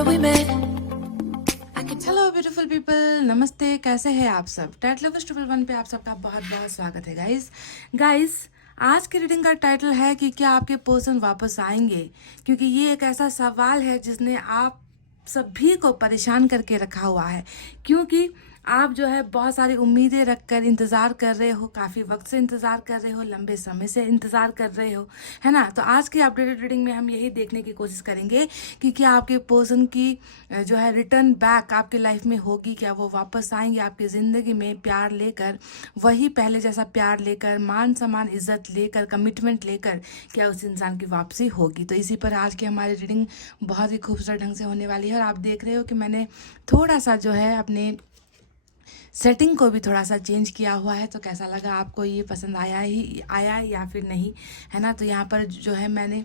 where we met. Hello beautiful people, नमस्ते। कैसे हैं आप सब? टैट लवर्स ट्रिपल वन पे आप सबका बहुत बहुत स्वागत है गाइस। आज के रीडिंग का टाइटल है कि क्या आपके पर्सन वापस आएंगे, क्योंकि ये एक ऐसा सवाल है जिसने आप सभी को परेशान करके रखा हुआ है। क्योंकि आप जो है बहुत सारी उम्मीदें रखकर इंतज़ार कर रहे हो, काफ़ी वक्त से इंतज़ार कर रहे हो, लंबे समय से इंतज़ार कर रहे हो, है ना। तो आज की अपडेटेड रीडिंग में हम यही देखने की कोशिश करेंगे कि क्या आपके पर्सन की जो है रिटर्न बैक आपके लाइफ में होगी, क्या वो वापस आएंगे आपकी ज़िंदगी में प्यार लेकर, वही पहले जैसा प्यार लेकर, मान सम्मान इज्जत लेकर, कमिटमेंट लेकर, क्या उस इंसान की वापसी होगी। तो इसी पर आज की हमारी रीडिंग बहुत ही खूबसूरत ढंग से होने वाली है। और आप देख रहे हो कि मैंने थोड़ा सा जो है अपने सेटिंग को भी थोड़ा सा चेंज किया हुआ है। तो कैसा लगा आपको, ये पसंद आया या फिर नहीं, है ना। तो यहाँ पर जो है मैंने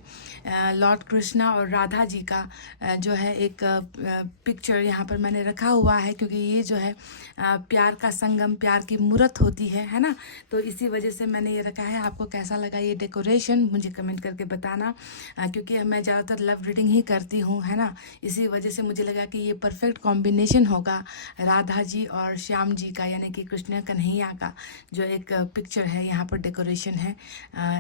लॉर्ड कृष्णा और राधा जी का जो है एक पिक्चर यहाँ पर मैंने रखा हुआ है, क्योंकि ये जो है प्यार का संगम, प्यार की मूर्त होती है ना। तो इसी वजह से मैंने ये रखा है। आपको कैसा लगा ये डेकोरेशन, मुझे कमेंट करके बताना, क्योंकि मैं ज़्यादातर लव रीडिंग ही करती हूँ, है ना। इसी वजह से मुझे लगा कि ये परफेक्ट कॉम्बिनेशन होगा राधा जी और श्याम जी का, यानी कि कृष्ण कन्हैया का जो एक पिक्चर है, यहाँ पर डेकोरेशन है।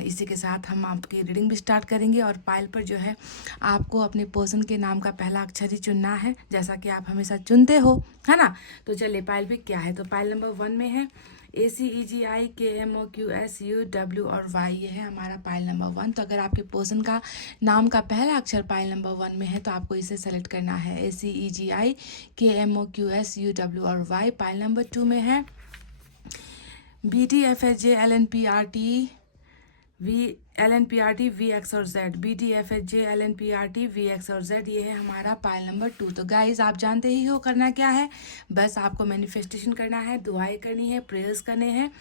इसी के साथ हम आपकी रीडिंग भी स्टार्ट करेंगे। और पाइल पर जो है आपको अपने पर्सन के नाम का पहला अक्षर ही चुनना है, जैसा कि आप हमेशा चुनते हो, है ना। तो चलिए पाइल भी क्या है। तो पाइल नंबर 1 में है ACEGIKMOQSUW और Y, ये है हमारा पाइल नंबर 1। तो अगर आपके पर्सन का नाम का पहला अक्षर पाइल नंबर 1 में है तो आपको इसे सेलेक्ट करना है, ACEGIKMOQSUW और Y। पाइल नंबर 2 में है BTFHJLNPRT VX और Z, BTFHJLNPRT VX और Z, ये है हमारा पाइल नंबर 2। तो गाइज आप जानते ही हो करना क्या है, बस आपको मैनिफेस्टेशन करना है, दुआएं करनी है, प्रेयर्स करने हैं,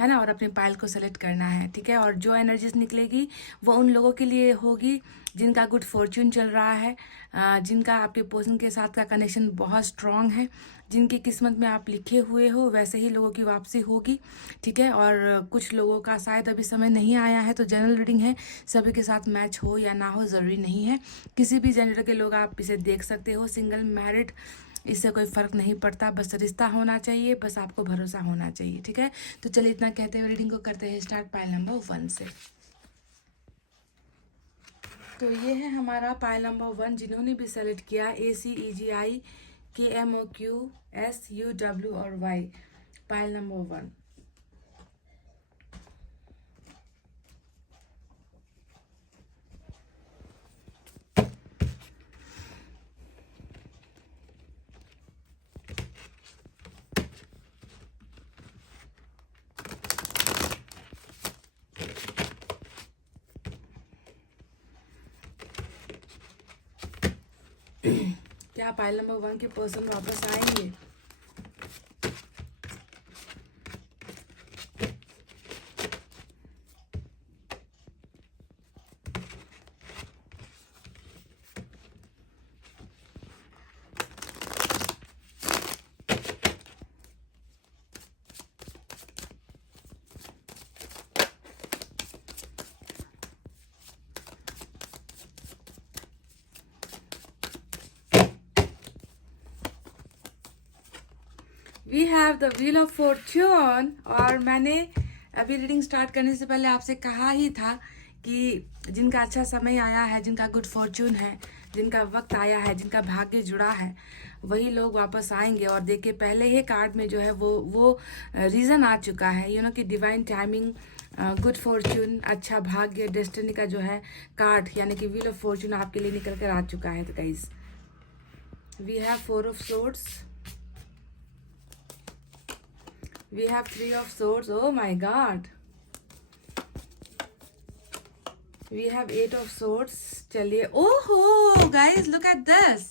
है ना, और अपने पाइल को सेलेक्ट करना है, ठीक है। और जो एनर्जीज निकलेगी वो उन लोगों के लिए होगी जिनका गुड फॉर्च्यून चल रहा है, जिनका आपके पर्सन के साथ का कनेक्शन बहुत स्ट्रांग है, जिनकी किस्मत में आप लिखे हुए हो, वैसे ही लोगों की वापसी होगी, ठीक है। और कुछ लोगों का शायद अभी समय नहीं आया है। तो जनरल रीडिंग है, सभी के साथ मैच हो या ना हो ज़रूरी नहीं है। किसी भी जेंडर के लोग आप इसे देख सकते हो, सिंगल, मैरिड, इससे कोई फ़र्क नहीं पड़ता। बस रिश्ता होना चाहिए, बस आपको भरोसा होना चाहिए, ठीक है। तो चलिए इतना कहते हुए रीडिंग को करते हैं स्टार्ट पाइल नंबर 1 से। तो ये है हमारा पाइल नंबर 1। जिन्होंने भी सेलेक्ट किया ACEGIKMOQSUW और Y, पाइल नंबर 1। क्या पाइल नंबर 1 के पर्सन वापस आएंगे? We have the wheel of fortune. और मैंने अभी रीडिंग स्टार्ट करने से पहले आपसे कहा ही था कि जिनका अच्छा समय आया है, जिनका गुड फॉर्च्यून है, जिनका वक्त आया है, जिनका भाग्य जुड़ा है, वही लोग वापस आएंगे। और देखिए पहले ही कार्ड में जो है वो रीज़न आ चुका है, यू नो, कि डिवाइन टाइमिंग, गुड फॉर्च्यून, अच्छा भाग्य, डेस्टिनी का जो है कार्ड, यानी कि व्हील ऑफ फॉर्च्यून आपके लिए निकल कर आ चुका है। तो guys we have 4 of swords, we have 3 of swords, oh my god, we have 8 of swords। चलिए, ओहो guys look at this,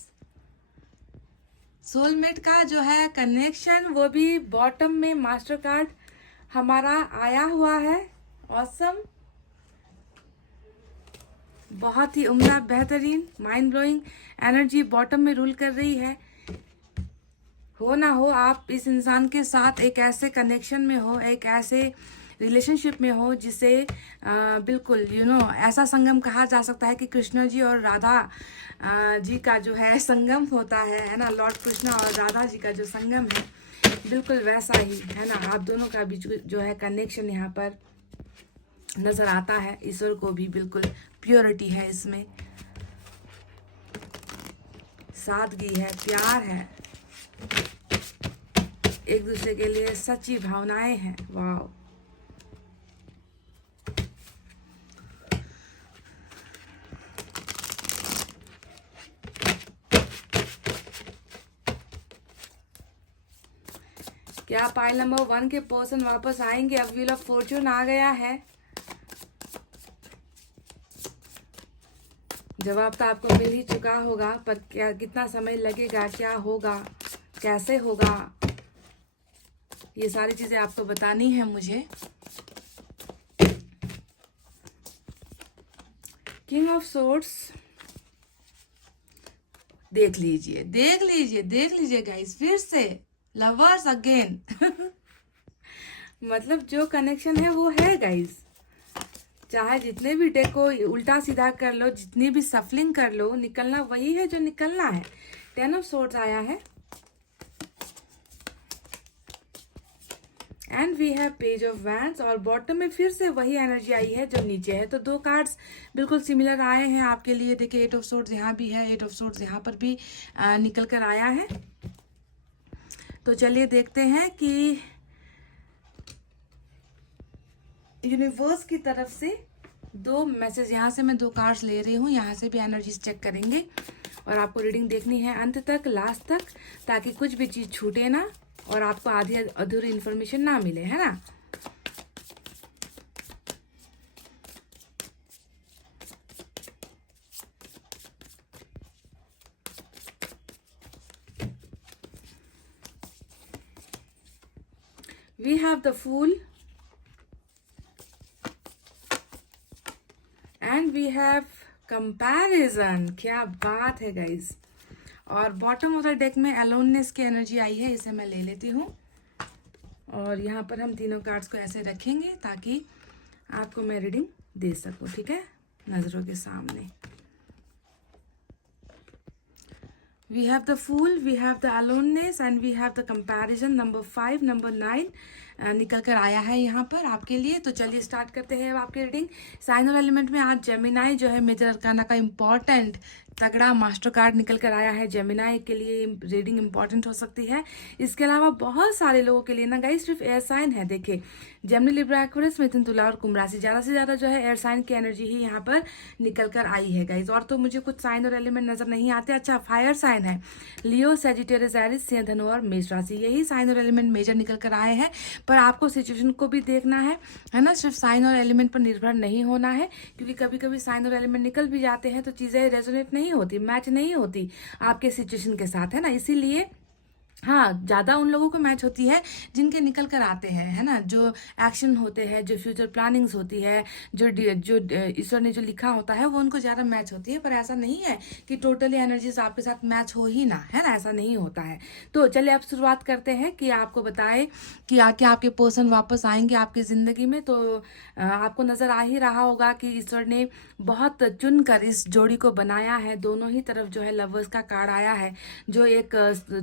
soulmate का जो है कनेक्शन, वो भी बॉटम में मास्टर कार्ड हमारा आया हुआ है। ऑसम, बहुत ही उम्दा, बेहतरीन, माइंड ब्लोइंग एनर्जी बॉटम में रूल कर रही है। हो ना हो आप इस इंसान के साथ एक ऐसे कनेक्शन में हो, एक ऐसे रिलेशनशिप में हो, जिसे बिल्कुल ऐसा संगम कहा जा सकता है कि कृष्ण जी और राधा जी का जो है संगम होता है ना, लॉर्ड कृष्णा और राधा जी का जो संगम है, बिल्कुल वैसा ही है ना। आप दोनों का भी जो है कनेक्शन यहाँ पर नजर आता है। ईश्वर को भी बिल्कुल प्योरिटी है इसमें, सादगी है, प्यार है, एक दूसरे के लिए सच्ची भावनाएं हैं। वाह, क्या पाइल नंबर 1 के पर्सन वापस आएंगे? अब व्हील ऑफ फॉर्चून आ गया है। जवाब तो आपको मिल ही चुका होगा, पर क्या कितना समय लगेगा, क्या होगा, कैसे होगा, ये सारी चीजें आपको बतानी है मुझे। किंग ऑफ सोर्ड्स, देख लीजिए देख लीजिए देख लीजिए गाइस, फिर से लवर्स अगेन। मतलब जो कनेक्शन है वो है गाइस, चाहे जितने भी डेक को उल्टा सीधा कर लो, जितनी भी सफलिंग कर लो, निकलना वही है जो निकलना है। 10 ऑफ सोर्ड्स आया है and we have page of wands, और बॉटम में फिर से वही एनर्जी आई है जो नीचे है। तो दो कार्ड्स बिल्कुल सिमिलर आए हैं आपके लिए। देखिए 8 ऑफ सोर्ड्स यहाँ भी है, 8 ऑफ सोर्ड्स यहाँ पर भी निकल कर आया है। तो चलिए देखते हैं कि यूनिवर्स की तरफ से दो मैसेज, यहाँ से मैं 2 कार्ड्स ले रही हूँ, यहाँ से भी एनर्जीज चेक करेंगे। और आपको रीडिंग देखनी है अंत तक, लास्ट तक, ताकि कुछ भी चीज छूटे ना और आपको आधी अधूरी इंफॉर्मेशन ना मिले, है ना। We have the fool and we have comparison. क्या बात है गाइस। और बॉटम ऑफ द डेक में अलोननेस की एनर्जी आई है, इसे मैं ले लेती हूँ। और यहाँ पर हम तीनों कार्ड्स को ऐसे रखेंगे ताकि आपको मैं रीडिंग दे सकूँ, ठीक है, नजरों के सामने। We have the Fool, we have the Aloneness and we have the Comparison। Number 5, number 9 निकल कर आया है यहाँ पर आपके लिए। तो चलिए स्टार्ट करते हैं अब आपकी रीडिंग। साइन और एलिमेंट में आज जेमिनाई जो है मेजर अरकाना का इम्पॉर्टेंट तगड़ा मास्टर कार्ड निकल कर आया है। जेमिनाई के लिए रीडिंग इंपॉर्टेंट हो सकती है। इसके अलावा बहुत सारे लोगों के लिए ना गाइस सिर्फ एयर साइन है। देखिए जेमिनी, लिब्रा, एक्वेरियस, मिथुन, तुला और कुंभ राशि, ज्यादा से ज्यादा जो है एयर साइन की एनर्जी ही यहाँ पर निकल कर आई है गाइस। और तो मुझे कुछ साइन और एलिमेंट नजर नहीं आते। अच्छा, फायर साइन है, लियो, सेजिटेरियस, एरिस, सिंह, धनु और मेष राशि, यही साइन और एलिमेंट मेजर निकल कर आए हैं। पर आपको सिचुएशन को भी देखना है ना, सिर्फ साइन और एलिमेंट पर निर्भर नहीं होना है, क्योंकि कभी कभी साइन और एलिमेंट निकल भी जाते हैं तो चीजें रेजोनेट नहीं होती, मैच नहीं होती आपके सिचुएशन के साथ, है ना। इसीलिए हाँ, ज्यादा उन लोगों को मैच होती है जिनके निकल कर आते हैं, है ना, जो एक्शन होते हैं, जो फ्यूचर प्लानिंग्स होती है, जो ईश्वर ने जो लिखा होता है वो उनको ज्यादा मैच होती है। पर ऐसा नहीं है कि टोटली एनर्जीज आपके साथ मैच हो ही ना, है ना, ऐसा नहीं होता है। तो चलिए अब शुरुआत करते हैं कि आपको बताए कि क्या आपके पर्सन वापस आएंगे आपकी जिंदगी में। तो आपको नजर आ ही रहा होगा कि ईश्वर ने बहुत चुनकर इस जोड़ी को बनाया है। दोनों ही तरफ जो है लवर्स का कार्ड आया है, जो एक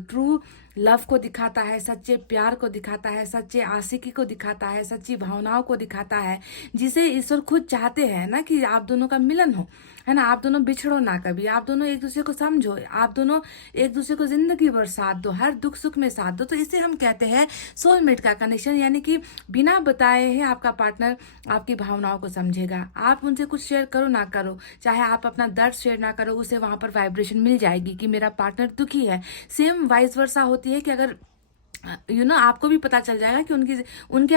ट्रू लव को दिखाता है, सच्चे प्यार को दिखाता है, सच्चे आशिकी को दिखाता है, सच्ची भावनाओं को दिखाता है, जिसे ईश्वर खुद चाहते हैं ना कि आप दोनों का मिलन हो, है ना, आप दोनों बिछड़ो ना कभी, आप दोनों एक दूसरे को समझो, आप दोनों एक दूसरे को जिंदगी भर साथ दो, हर दुख सुख में साथ दो। तो इसे हम कहते हैं सोलमेट का कनेक्शन, यानी कि बिना बताए हैं आपका पार्टनर आपकी भावनाओं को समझेगा। आप उनसे कुछ शेयर करो ना करो, चाहे आप अपना दर्द शेयर ना करो, उसे वहां पर वाइब्रेशन मिल जाएगी कि मेरा पार्टनर दुखी है। सेम वाइस वर्सा होती है कि अगर आपको भी पता चल जाएगा कि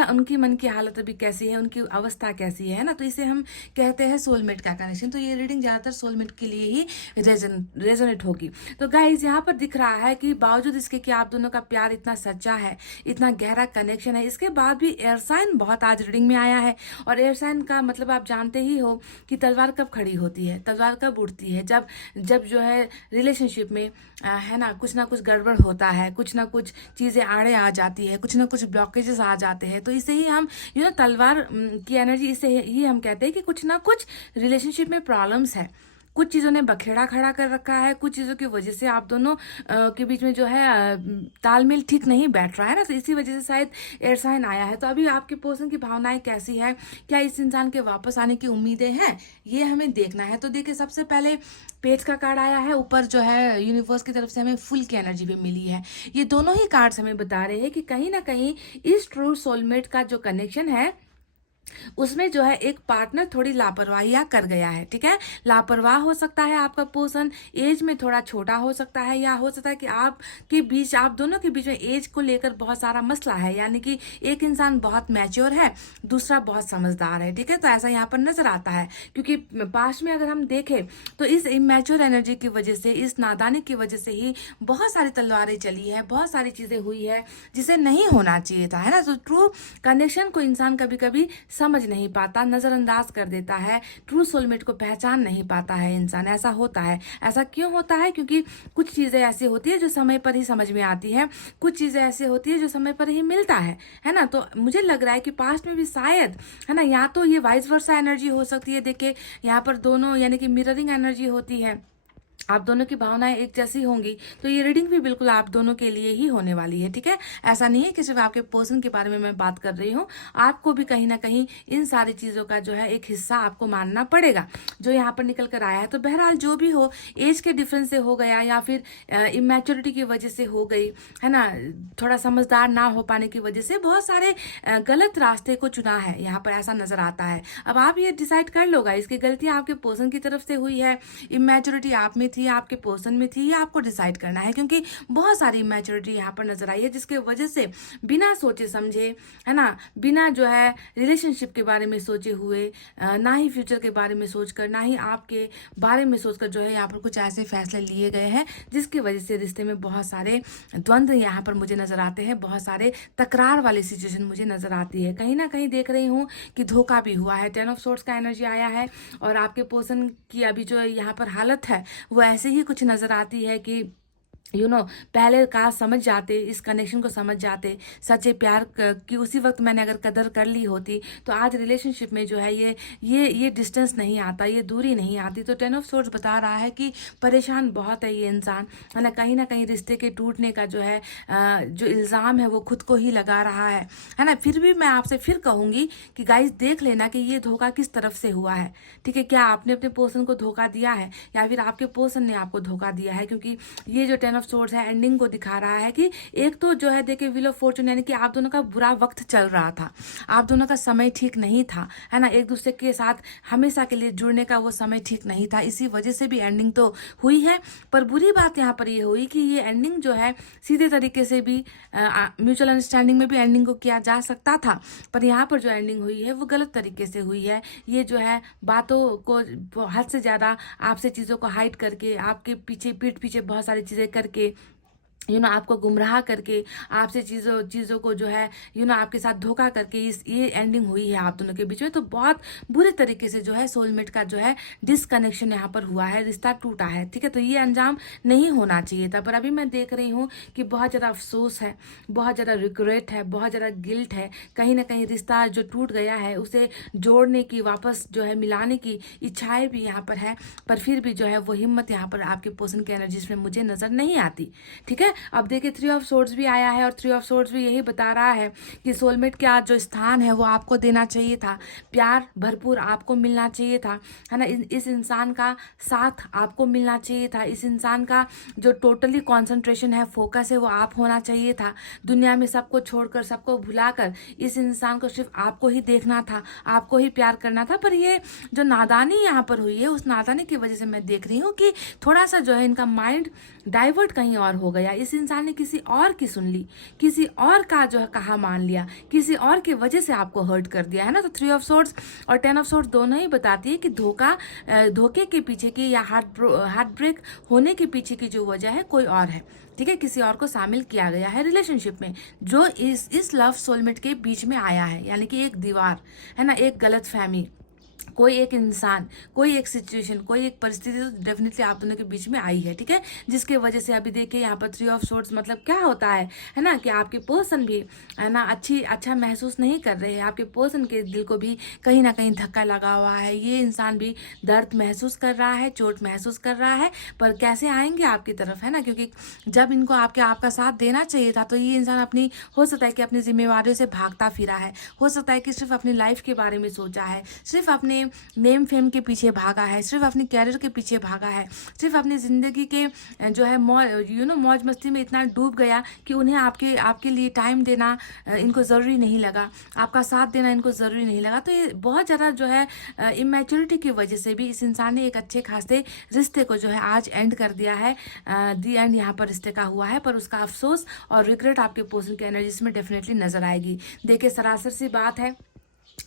उनकी मन की हालत अभी कैसी है, उनकी अवस्था कैसी है ना। तो इसे हम कहते हैं सोलमेट का कनेक्शन। तो ये रीडिंग ज्यादातर सोलमेट के लिए ही रेजोनेट होगी। तो गाइज यहाँ पर दिख रहा है कि बावजूद इसके कि आप दोनों का प्यार इतना सच्चा है, इतना गहरा कनेक्शन है, इसके बाद भी एयर साइन बहुत आज रीडिंग में आया है। और एयर साइन का मतलब आप जानते ही हो कि तलवार कब खड़ी होती है, तलवार कब उड़ती है, जब जो है रिलेशनशिप में है ना कुछ गड़बड़ होता है, कुछ ना कुछ चीजें आड़े आ जाती है, कुछ ना कुछ ब्लॉकेजेस आ जाते हैं। तो इसे ही हम तलवार की एनर्जी, इसे ही हम कहते हैं कि कुछ ना कुछ रिलेशनशिप में प्रॉब्लम्स है, कुछ चीज़ों ने बखेड़ा खड़ा कर रखा है, कुछ चीज़ों की वजह से आप दोनों के बीच में जो है तालमेल ठीक नहीं बैठ रहा है ना। तो इसी वजह से शायद एयर साइन आया है। तो अभी आपके पर्सन की भावनाएं कैसी है, क्या इस इंसान के वापस आने की उम्मीदें हैं, ये हमें देखना है। तो देखिए, सबसे पहले पेज का कार्ड आया है, ऊपर जो है यूनिवर्स की तरफ से हमें फुल की एनर्जी भी मिली है। ये दोनों ही कार्ड्स हमें बता रहे हैं कि कहीं ना कहीं इस ट्रू सोलमेट का जो कनेक्शन है उसमें जो है एक पार्टनर थोड़ी लापरवाहियां कर गया है। ठीक है, लापरवाह हो सकता है आपका पर्सन, एज में थोड़ा छोटा हो सकता है, या हो सकता है कि आपके बीच, आप दोनों के बीच में एज को लेकर बहुत सारा मसला है, यानी कि एक इंसान बहुत मैच्योर है, दूसरा बहुत समझदार है। ठीक है, तो ऐसा यहाँ पर नजर आता है, क्योंकि पास्ट में अगर हम देखें तो इस इमेच्योर एनर्जी की वजह से, इस नादानी की वजह से ही बहुत सारी तलवारें चली है, बहुत सारी चीजें हुई है जिसे नहीं होना चाहिए था, है ना। तो ट्रू कनेक्शन को इंसान कभी कभी समझ नहीं पाता, नजरअंदाज कर देता है, ट्रू सोलमेट को पहचान नहीं पाता है इंसान। ऐसा होता है। ऐसा क्यों होता है? क्योंकि कुछ चीजें ऐसी होती है जो समय पर ही समझ में आती है, कुछ चीजें ऐसी होती है जो समय पर ही मिलता है ना। तो मुझे लग रहा है कि पास्ट में भी शायद, है ना, या तो ये वाइस वर्सा एनर्जी हो सकती है। देखिए, यहाँ पर दोनों यानी कि मिररिंग एनर्जी होती है, आप दोनों की भावनाएं एक जैसी होंगी, तो ये रीडिंग भी बिल्कुल आप दोनों के लिए ही होने वाली है। ठीक है, ऐसा नहीं है कि सिर्फ आपके पर्सन के बारे में मैं बात कर रही हूँ, आपको भी कहीं ना कहीं इन सारी चीजों का जो है एक हिस्सा आपको मानना पड़ेगा जो यहाँ पर निकल कर आया है। तो बहरहाल जो भी हो, एज के डिफरेंस से हो गया या फिर इमेच्योरिटी की वजह से हो गई, है ना, थोड़ा समझदार ना हो पाने की वजह से बहुत सारे गलत रास्ते को चुना है, यहाँ पर ऐसा नजर आता है। अब आप ये डिसाइड कर लो गाइस, इसकी गलतियां आपके पर्सन की तरफ से हुई है, इमेच्योरिटी आप में थी, आपके पर्सन में थी, ये आपको डिसाइड करना है। क्योंकि बहुत सारी इमेच्योरिटी यहाँ पर नजर आई है जिसके वजह से बिना सोचे समझे, है ना, बिना जो है रिलेशनशिप के बारे में सोचे हुए, ना ही फ्यूचर के बारे में सोचकर, ना ही आपके बारे में सोचकर जो है यहाँ पर कुछ ऐसे फैसले लिए गए हैं जिसकी वजह से रिश्ते में बहुत सारे द्वंद्व यहाँ पर मुझे नजर आते हैं, बहुत सारे तकरार वाली सिचुएशन मुझे नजर आती है। कहीं ना कहीं देख रही हूँ कि धोखा भी हुआ है। 10 ऑफ सोर्ड्स का एनर्जी आया है और आपके पर्सन की अभी जो यहाँ पर हालत है वो ऐसे ही कुछ नजर आती है कि पहले का समझ जाते, इस कनेक्शन को समझ जाते, सच्चे प्यार की उसी वक्त मैंने अगर कदर कर ली होती तो आज रिलेशनशिप में जो है ये डिस्टेंस नहीं आता, ये दूरी नहीं आती। तो 10 ऑफ सोर्ड्स बता रहा है कि परेशान बहुत है ये इंसान, है ना कहीं रिश्ते के टूटने का जो है जो इल्ज़ाम है वो खुद को ही लगा रहा है ना। फिर भी मैं आपसे फिर कहूँगी कि गाइस देख लेना कि ये धोखा किस तरफ से हुआ है। ठीक है, क्या आपने अपने पर्सन को धोखा दिया है या फिर आपके पर्सन ने आपको धोखा दिया है? क्योंकि ये जो 10 ऑफ सोर्ड्स है एंडिंग को दिखा रहा है कि एक तो जो है देखिए व्हील ऑफ फॉर्चून, यानी कि आप दोनों का बुरा वक्त चल रहा था, आप दोनों का समय ठीक नहीं था, है ना, एक दूसरे के साथ हमेशा के लिए जुड़ने का वो समय ठीक नहीं था, इसी वजह से भी एंडिंग तो हुई है। पर बुरी बात यहाँ पर ये हुई कि ये एंडिंग जो है सीधे तरीके से भी म्यूचुअल अंडरस्टैंडिंग में भी एंडिंग को किया जा सकता था, पर यहाँ पर जो एंडिंग हुई है वो गलत तरीके से हुई है। ये जो है बातों को हद से ज्यादा आपसे चीजों को हाइड करके, आपके पीछे पीठ पीछे बहुत सारी चीजें करके, आपको गुमराह करके, आपसे चीज़ों को जो है आपके साथ धोखा करके ये एंडिंग हुई है आप दोनों के बीच में। तो बहुत बुरे तरीके से जो है सोलमेट का जो है डिसकनेक्शन यहाँ पर हुआ है, रिश्ता टूटा है। ठीक है, तो ये अंजाम नहीं होना चाहिए था। पर अभी मैं देख रही हूँ कि बहुत ज़्यादा अफसोस है, बहुत ज़्यादा रिग्रेट है, बहुत ज़्यादा गिल्ट है, कहीं ना कहीं रिश्ता जो टूट गया है उसे जोड़ने की, वापस जो है मिलाने की इच्छाएं भी यहाँ पर है, पर फिर भी जो है वो हिम्मत यहाँ पर आपके पर्सन की एनर्जीज में मुझे नजर नहीं आती। ठीक है, अब देखिए 3 ऑफ सोर्ड्स भी आया है और 3 ऑफ सोर्ड्स भी यही बता रहा है कि सोलमेट का जो स्थान है वो आपको देना चाहिए था, प्यार भरपूर आपको मिलना चाहिए था, है ना, इस इंसान का साथ आपको मिलना चाहिए था, इस इंसान का जो टोटली कॉन्सेंट्रेशन है, फोकस है, वो आप होना चाहिए था। दुनिया में सबको छोड़कर, सबको भुलाकर इस इंसान को सिर्फ आपको ही देखना था, आपको ही प्यार करना था। पर ये जो नादानी यहाँ पर हुई है, उस नादानी की वजह से मैं देख रही हूँ कि थोड़ा सा जो है इनका माइंड डाइवर्ट कहीं और हो गया। इस इंसान ने किसी और की सुन ली, किसी और का जो है कहा मान लिया, किसी और की वजह से आपको हर्ट कर दिया, है ना। तो 3 ऑफ सोर्ड्स और 10 ऑफ सोर्ड्स दोनों ही बताती है कि धोखे के पीछे की या हार्ट ब्रेक होने के पीछे की जो वजह है कोई और है। ठीक है, किसी और को शामिल किया गया है रिलेशनशिप में, जो इस लव सोलमेट के बीच में आया है, यानी कि एक दीवार, है ना, एक गलत फहमी, कोई एक इंसान, कोई एक सिचुएशन, कोई एक परिस्थिति तो डेफिनेटली आप दोनों के बीच में आई है, ठीक है, जिसके वजह से अभी देखिए यहाँ पर 3 ऑफ सोर्ड्स मतलब क्या होता है ना, कि आपके पर्सन भी है ना अच्छा महसूस नहीं कर रहे हैं, आपके पर्सन के दिल को भी कहीं ना कहीं धक्का लगा हुआ है, ये इंसान भी दर्द महसूस कर रहा है, चोट महसूस कर रहा है, पर कैसे आएंगे आपकी तरफ, है ना, क्योंकि जब इनको आपका साथ देना चाहिए था तो ये इंसान अपनी, हो सकता है कि अपनी जिम्मेवारियों से भागता फिरा है, हो सकता है कि सिर्फ अपनी लाइफ के बारे में सोचा है, सिर्फ अपने नेम फेम के पीछे भागा है, सिर्फ अपने कैरियर के पीछे भागा है, सिर्फ अपनी ज़िंदगी के जो है मौज मस्ती में इतना डूब गया कि उन्हें आपके आपके लिए टाइम देना इनको ज़रूरी नहीं लगा, आपका साथ देना इनको ज़रूरी नहीं लगा। तो ये बहुत ज़्यादा जो है इमेच्योरिटी की वजह से भी इस इंसान ने एक अच्छे खासे रिश्ते को जो है आज एंड कर दिया है। दी एंड यहाँ पर रिश्ते का हुआ है, पर उसका अफसोस और रिग्रेट आपके पर्सन की एनर्जीज में डेफिनेटली नजर आएगी। देखिए सरासर सी बात है,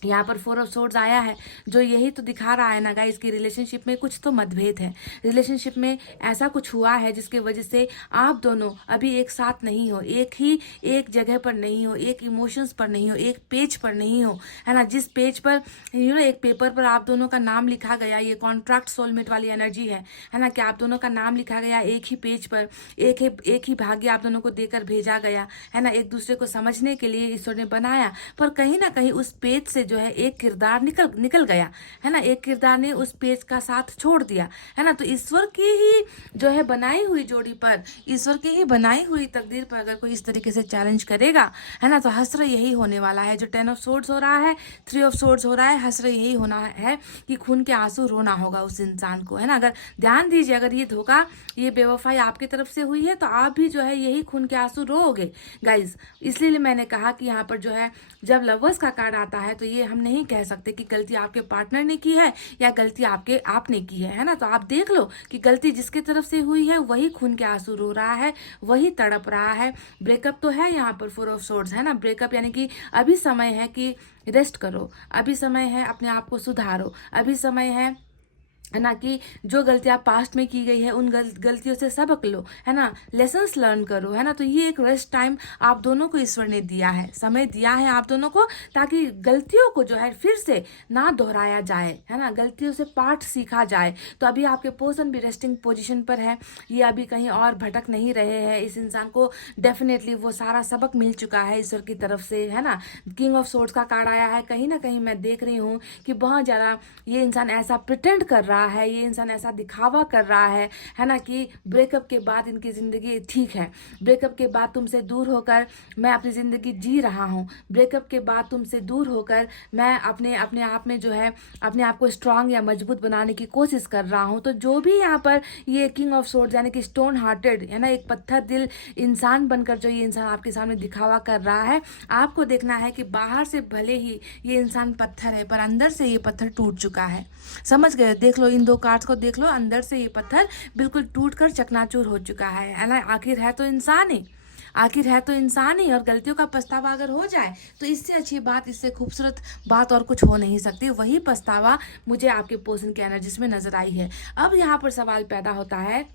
यहाँ पर 4 ऑफ सोर्ड्स आया है, जो यही तो दिखा रहा है ना गाइस कि रिलेशनशिप में कुछ तो मतभेद है, रिलेशनशिप में ऐसा कुछ हुआ है जिसके वजह से आप दोनों अभी एक साथ नहीं हो, एक जगह पर नहीं हो, एक इमोशंस पर नहीं हो, एक पेज पर नहीं हो, है ना, जिस पेज पर एक पेपर पर आप दोनों का नाम लिखा गया, ये कॉन्ट्रैक्ट सोलमेट वाली एनर्जी है ना, कि आप दोनों का नाम लिखा गया एक ही पेज पर, एक ही भाग्य आप दोनों को देकर भेजा गया, है ना, एक दूसरे को समझने के लिए ईश्वर ने बनाया, पर कहीं ना कहीं उस पेज से जो है एक किरदार निकल गया, है ना, एक किरदार ने उस पेज का साथ छोड़ दिया, है ना। तो ईश्वर की ही जो है बनाई हुई जोड़ी पर, ईश्वर की ही बनाई हुई तकदीर पर अगर कोई इस तरीके से चैलेंज करेगा, है ना, तो हसरा यही होने वाला है। जो 10 ऑफ सोर्ड्स हो रहा है, 3 ऑफ सोर्ड्स हो रहा है, हसरा यही होना है कि खून के आंसू रोना होगा उस इंसान को, है ना। अगर ध्यान दीजिए, अगर ये धोखा, ये बेवफाई आपकी तरफ से हुई है तो आप भी जो है यही खून के आंसू रोओगे गाइज। इसलिए मैंने कहा कि यहाँ पर जो है जब लवर्स का कार्ड आता है तो ये हम नहीं कह सकते कि गलती आपके पार्टनर ने की है या गलती आपने की है ना। तो आप देख लो कि गलती जिसकी तरफ से हुई है वही खून के आंसू रो रहा है, वही तड़प रहा है। ब्रेकअप तो है यहाँ पर 4 ऑफ सोर्ड्स, है ना, ब्रेकअप यानी कि अभी समय है कि रेस्ट करो, अभी समय है अपने आप को सुधारो, अभी समय है ना, कि जो गलतियां पास्ट में की गई है उन गलतियों से सबक लो, है ना, लेसन्स लर्न करो, है ना। तो ये एक रेस्ट टाइम आप दोनों को ईश्वर ने दिया है, समय दिया है आप दोनों को, ताकि गलतियों को जो है फिर से ना दोहराया जाए, है ना, गलतियों से पाठ सीखा जाए। तो अभी आपके पर्सन भी रेस्टिंग पोजिशन पर है, ये अभी कहीं और भटक नहीं रहे हैं, इस इंसान को डेफिनेटली वो सारा सबक मिल चुका है ईश्वर की तरफ से, है ना। किंग ऑफ सोर्ड्स का कार्ड आया है, कहीं ना कहीं मैं देख रही हूँ कि बहुत ज़्यादा ये इंसान ऐसा प्रिटेंड कर रहा है, ये इंसान ऐसा दिखावा कर रहा है ना, कि ब्रेकअप के बाद इनकी ज़िंदगी ठीक है, ब्रेकअप के बाद तुमसे दूर होकर मैं अपनी ज़िंदगी जी रहा हूँ, ब्रेकअप के बाद तुमसे दूर होकर मैं अपने अपने आप में जो है अपने आप को स्ट्रांग या मजबूत बनाने की कोशिश कर रहा हूँ। तो जो भी यहाँ पर ये किंग ऑफ सोर्ड्स यानी कि स्टोन हार्टेड, है ना, एक पत्थर दिल इंसान बनकर जो ये इंसान आपके सामने दिखावा कर रहा है, आपको देखना है कि बाहर से भले ही ये इंसान पत्थर है पर अंदर से ये पत्थर टूट चुका है। समझ गए? देख लो इन 2 कार्ड्स को, देख लो, अंदर से ये पत्थर बिल्कुल टूटकर चकनाचूर हो चुका है ना। आखिर है तो इंसान ही, आखिर है तो इंसान ही, और गलतियों का पछतावा अगर हो जाए तो इससे अच्छी बात, इससे खूबसूरत बात और कुछ हो नहीं सकती। वही पछतावा मुझे आपके पर्सन की एनर्जीज में नजर आई है। अब यहाँ पर सवाल पैदा होता है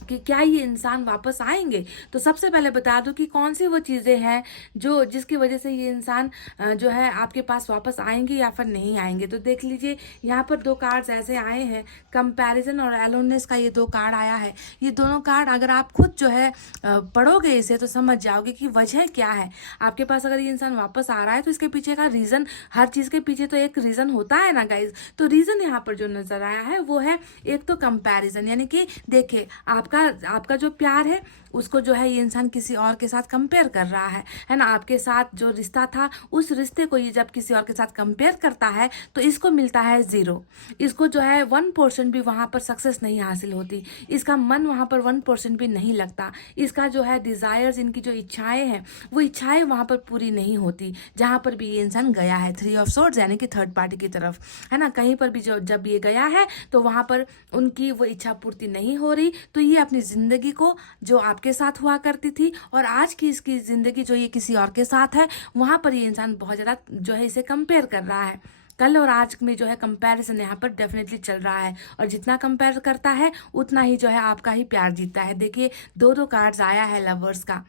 कि क्या ये इंसान वापस आएंगे। तो सबसे पहले बता दूं कि कौन सी वो चीज़ें हैं जो जिसकी वजह से ये इंसान जो है आपके पास वापस आएंगे या फिर नहीं आएंगे। तो देख लीजिए यहाँ पर 2 कार्ड्स ऐसे आए हैं, कंपैरिजन और एलोननेस का ये 2 कार्ड आया है। ये दोनों कार्ड अगर आप खुद जो है पढ़ोगे इसे तो समझ जाओगे कि वजह क्या है आपके पास। अगर ये इंसान वापस आ रहा है तो इसके पीछे का रीज़न, हर चीज़ के पीछे तो एक रीज़न होता है ना गाइज। तो रीज़न यहाँ पर जो नज़र आया है वो है एक तो कंपैरिजन, यानी कि देखिए आपका जो प्यार है उसको जो है ये इंसान किसी और के साथ कंपेयर कर रहा है ना। आपके साथ जो रिश्ता था उस रिश्ते को ये जब किसी और के साथ कंपेयर करता है तो इसको मिलता है 0। इसको जो है 1% भी वहाँ पर सक्सेस नहीं हासिल होती, इसका मन वहाँ पर 1% भी नहीं लगता, इसका जो है डिज़ायर्स, इनकी जो इच्छाएं हैं वो इच्छाएं वहाँ पर पूरी नहीं होती जहाँ पर भी ये इंसान गया है। 3 ऑफ सोर्ड्स यानी कि थर्ड पार्टी की तरफ, है ना, कहीं पर भी जो जब ये गया है तो वहाँ पर उनकी वो इच्छा पूर्ति नहीं हो रही। तो ये अपनी ज़िंदगी को जो आपके साथ हुआ करती थी और आज की इसकी ज़िंदगी जो ये किसी और के साथ है, वहाँ पर ये इंसान बहुत ज़्यादा जो है इसे कंपेयर कर रहा है। कल और आज में जो है कंपैरिजन यहाँ पर डेफिनेटली चल रहा है, और जितना कंपेयर करता है उतना ही जो है आपका ही प्यार जीतता है। देखिए 2 कार्ड्स आया है लवर्स का,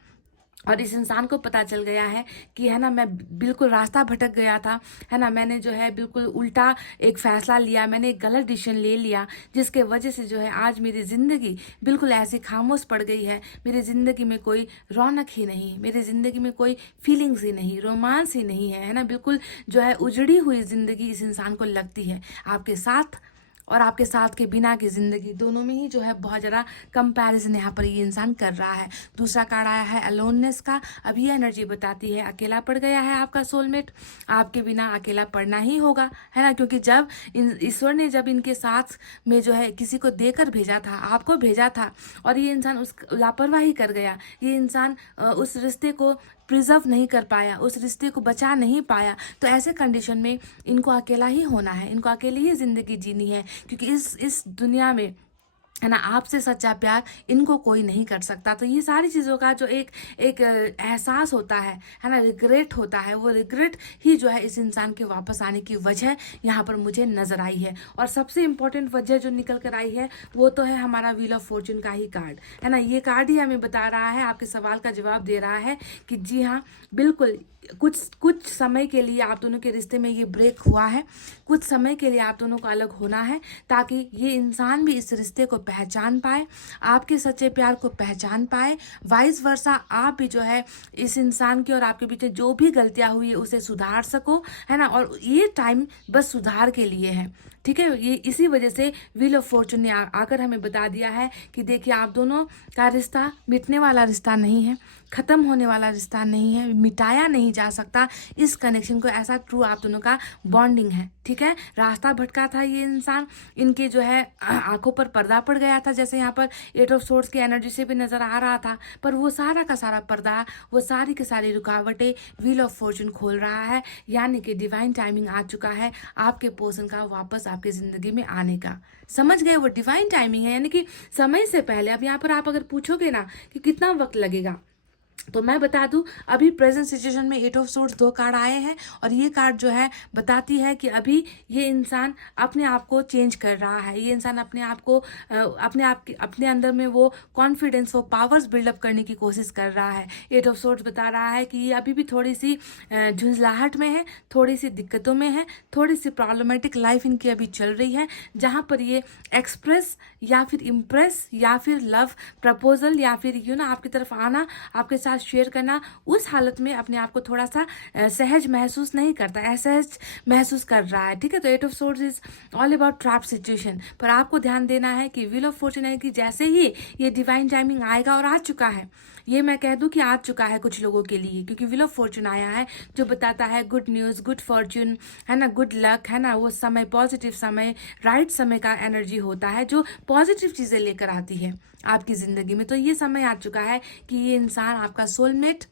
और इस इंसान को पता चल गया है कि है ना, मैं बिल्कुल रास्ता भटक गया था, है ना, मैंने जो है बिल्कुल उल्टा एक फैसला लिया, मैंने एक गलत डिसीजन ले लिया, जिसके वजह से जो है आज मेरी ज़िंदगी बिल्कुल ऐसी खामोश पड़ गई है। मेरी ज़िंदगी में कोई रौनक ही नहीं, मेरी ज़िंदगी में कोई फीलिंग्स ही नहीं, रोमांस ही नहीं है ना, बिल्कुल जो है उजड़ी हुई ज़िंदगी इस इंसान को लगती है। आपके साथ और आपके साथ के बिना की ज़िंदगी दोनों में ही जो है बहुत ज़्यादा कंपैरिजन यहाँ पर ये इंसान कर रहा है। दूसरा कार्ड आया है अलोननेस का। अब ये एनर्जी बताती है अकेला पड़ गया है आपका सोलमेट, आपके बिना अकेला पड़ना ही होगा, है ना, क्योंकि जब ईश्वर ने जब इनके साथ में जो है किसी को देकर भेजा था, आपको भेजा था, और ये इंसान उस लापरवाही कर गया, ये इंसान उस रिश्ते को प्रिजर्व नहीं कर पाया, उस रिश्ते को बचा नहीं पाया, तो ऐसे कंडीशन में इनको अकेला ही होना है, इनको अकेले ही ज़िंदगी जीनी है, क्योंकि इस दुनिया में, है ना, आपसे सच्चा प्यार इनको कोई नहीं कर सकता। तो ये सारी चीज़ों का जो एक एक एहसास होता है ना, रिग्रेट होता है, वो रिग्रेट ही जो है इस इंसान के वापस आने की वजह यहाँ पर मुझे नज़र आई है। और सबसे इम्पोर्टेंट वजह जो निकल कर आई है वो तो है हमारा व्हील ऑफ फॉर्चून का ही कार्ड, है ना। ये कार्ड ही हमें बता रहा है, आपके सवाल का जवाब दे रहा है कि जी हाँ, बिल्कुल कुछ समय के लिए आप दोनों के रिश्ते में ये ब्रेक हुआ है, कुछ समय के लिए आप दोनों को अलग होना है, ताकि ये इंसान भी इस रिश्ते को पहचान पाए, आपके सच्चे प्यार को पहचान पाए, वाइस वर्सा आप भी जो है इस इंसान की और आपके बीच जो भी गलतियां हुई है उसे सुधार सको, है ना। और ये टाइम बस सुधार के लिए है, ठीक है। ये इसी वजह से व्हील ऑफ फॉर्चून ने आकर हमें बता दिया है कि देखिए, आप दोनों का रिश्ता मिटने वाला रिश्ता नहीं है, ख़त्म होने वाला रिश्ता नहीं है, मिटाया नहीं जा सकता इस कनेक्शन को, ऐसा ट्रू आप दोनों का बॉन्डिंग है, ठीक है। रास्ता भटका था ये इंसान, इनके जो है आंखों पर पर्दा पड़ गया था, जैसे यहाँ पर एट ऑफ सोर्ड्स की एनर्जी से भी नज़र आ रहा था, पर वो सारा का सारा पर्दा, वो सारी की सारी रुकावटें व्हील ऑफ फॉर्चून खोल रहा है, यानी कि डिवाइन टाइमिंग आ चुका है आपके पर्सन का वापस आपकी ज़िंदगी में आने का। समझ गए, वो डिवाइन टाइमिंग है, यानी कि समय से पहले। अब यहाँ पर आप अगर पूछोगे ना कि कितना वक्त लगेगा, तो मैं बता दूं, अभी प्रेजेंट सिचुएशन में एट ऑफ सोर्ड्स 2 कार्ड आए हैं, और ये कार्ड जो है बताती है कि अभी ये इंसान अपने आप को चेंज कर रहा है, ये इंसान अपने आप को अपने अंदर में वो कॉन्फिडेंस, वो पावर्स बिल्डअप करने की कोशिश कर रहा है। एट ऑफ सोर्ड्स बता रहा है कि ये अभी भी थोड़ी सी झुंझलाहट में है, थोड़ी सी दिक्कतों में है, थोड़ी सी प्रॉब्लमेटिक लाइफ इनकी अभी चल रही है, जहाँ पर ये एक्सप्रेस या फिर इम्प्रेस या फिर लव प्रपोजल या फिर ना आपकी तरफ आना, आपके साथ शेयर करना, उस हालत में अपने आप को थोड़ा सा सहज महसूस नहीं करता, असहज महसूस कर रहा है, ठीक है। तो eight of swords is all about trap situation, पर आपको ध्यान देना है कि व्हील ऑफ फॉर्चून है कि जैसे ही ये डिवाइन टाइमिंग आएगा, और आ चुका है, ये मैं कह दूं कि आ चुका है कुछ लोगों के लिए, क्योंकि व्हील ऑफ फॉर्चून आया है जो बताता है गुड न्यूज़, गुड फॉर्चून, है ना, गुड लक, है ना, वो समय पॉजिटिव समय, राइट समय का एनर्जी होता है जो पॉजिटिव चीज़ें लेकर आती है आपकी ज़िंदगी में। तो ये समय आ चुका है कि ये इंसान आपका सोलमेट,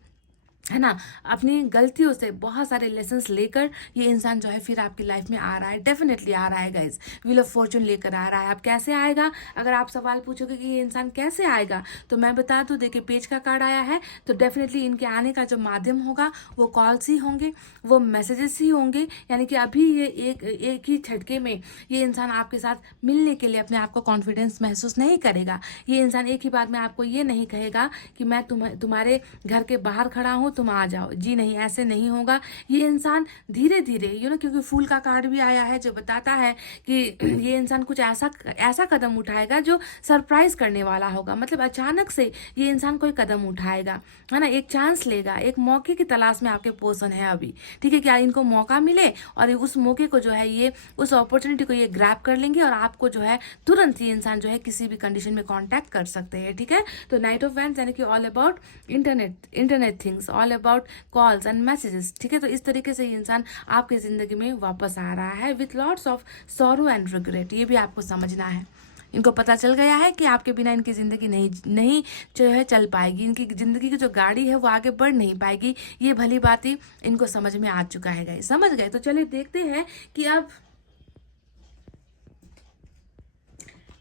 है ना, अपनी गलतियों से बहुत सारे लेसन्स लेकर ये इंसान जो है फिर आपकी लाइफ में आ रहा है, डेफिनेटली आ रहा है गाइज, व्हील ऑफ फॉर्चून लेकर आ रहा है। अब कैसे आएगा, अगर आप सवाल पूछोगे कि ये इंसान कैसे आएगा, तो मैं बता दूं, देखिए पेज का कार्ड आया है, तो डेफिनेटली इनके आने का जो माध्यम होगा वो कॉल्स ही होंगे, वो मैसेजेस ही होंगे, यानी कि अभी ये एक ही झटके में ये इंसान आपके साथ मिलने के लिए अपने आप को कॉन्फिडेंस महसूस नहीं करेगा। ये इंसान एक ही बात में आपको ये नहीं कहेगा कि मैं तुम्हारे घर के बाहर खड़ा हूँ, तुम आ जाओ, जी नहीं, ऐसे नहीं होगा। ये इंसान धीरे धीरे क्योंकि फूल का कार्ड भी आया है जो बताता है कि ये इंसान कुछ ऐसा कदम उठाएगा जो सरप्राइज करने वाला होगा, मतलब अचानक से ये इंसान कोई कदम उठाएगा, है ना, एक चांस लेगा, एक मौके की तलाश में आपके पर्सन है अभी, ठीक है। क्या इनको मौका मिले और उस मौके को जो है ये, उस अपॉर्चुनिटी को ये ग्रैब कर लेंगे, और आपको जो है तुरंत ये इंसान जो है किसी भी कंडीशन में कांटेक्ट कर सकते हैं, ठीक है। तो नाइट ऑफ वैंड्स यानी कि all about internet things, all about calls and messages, ठीक है। तो इस तरीके से ये इंसान आपकी जिंदगी में वापस आ रहा है with lots of sorrow and regret, ये भी आपको समझना है। इनको पता चल गया है कि आपके बिना इनकी ज़िंदगी नहीं जो है चल पाएगी, इनकी ज़िंदगी की जो गाड़ी है वो आगे बढ़ नहीं पाएगी, ये भली बात ही इनको समझ में आ चुका है गाइस, समझ गए। तो चलिए देखते हैं कि अब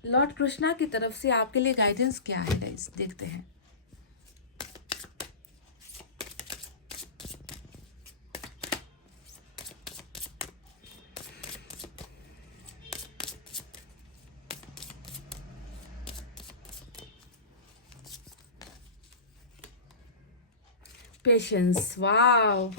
लॉर्ड कृष्णा की तरफ से आपके लिए गाइडेंस क्या है गाइस, देखते हैं। Patience, wow.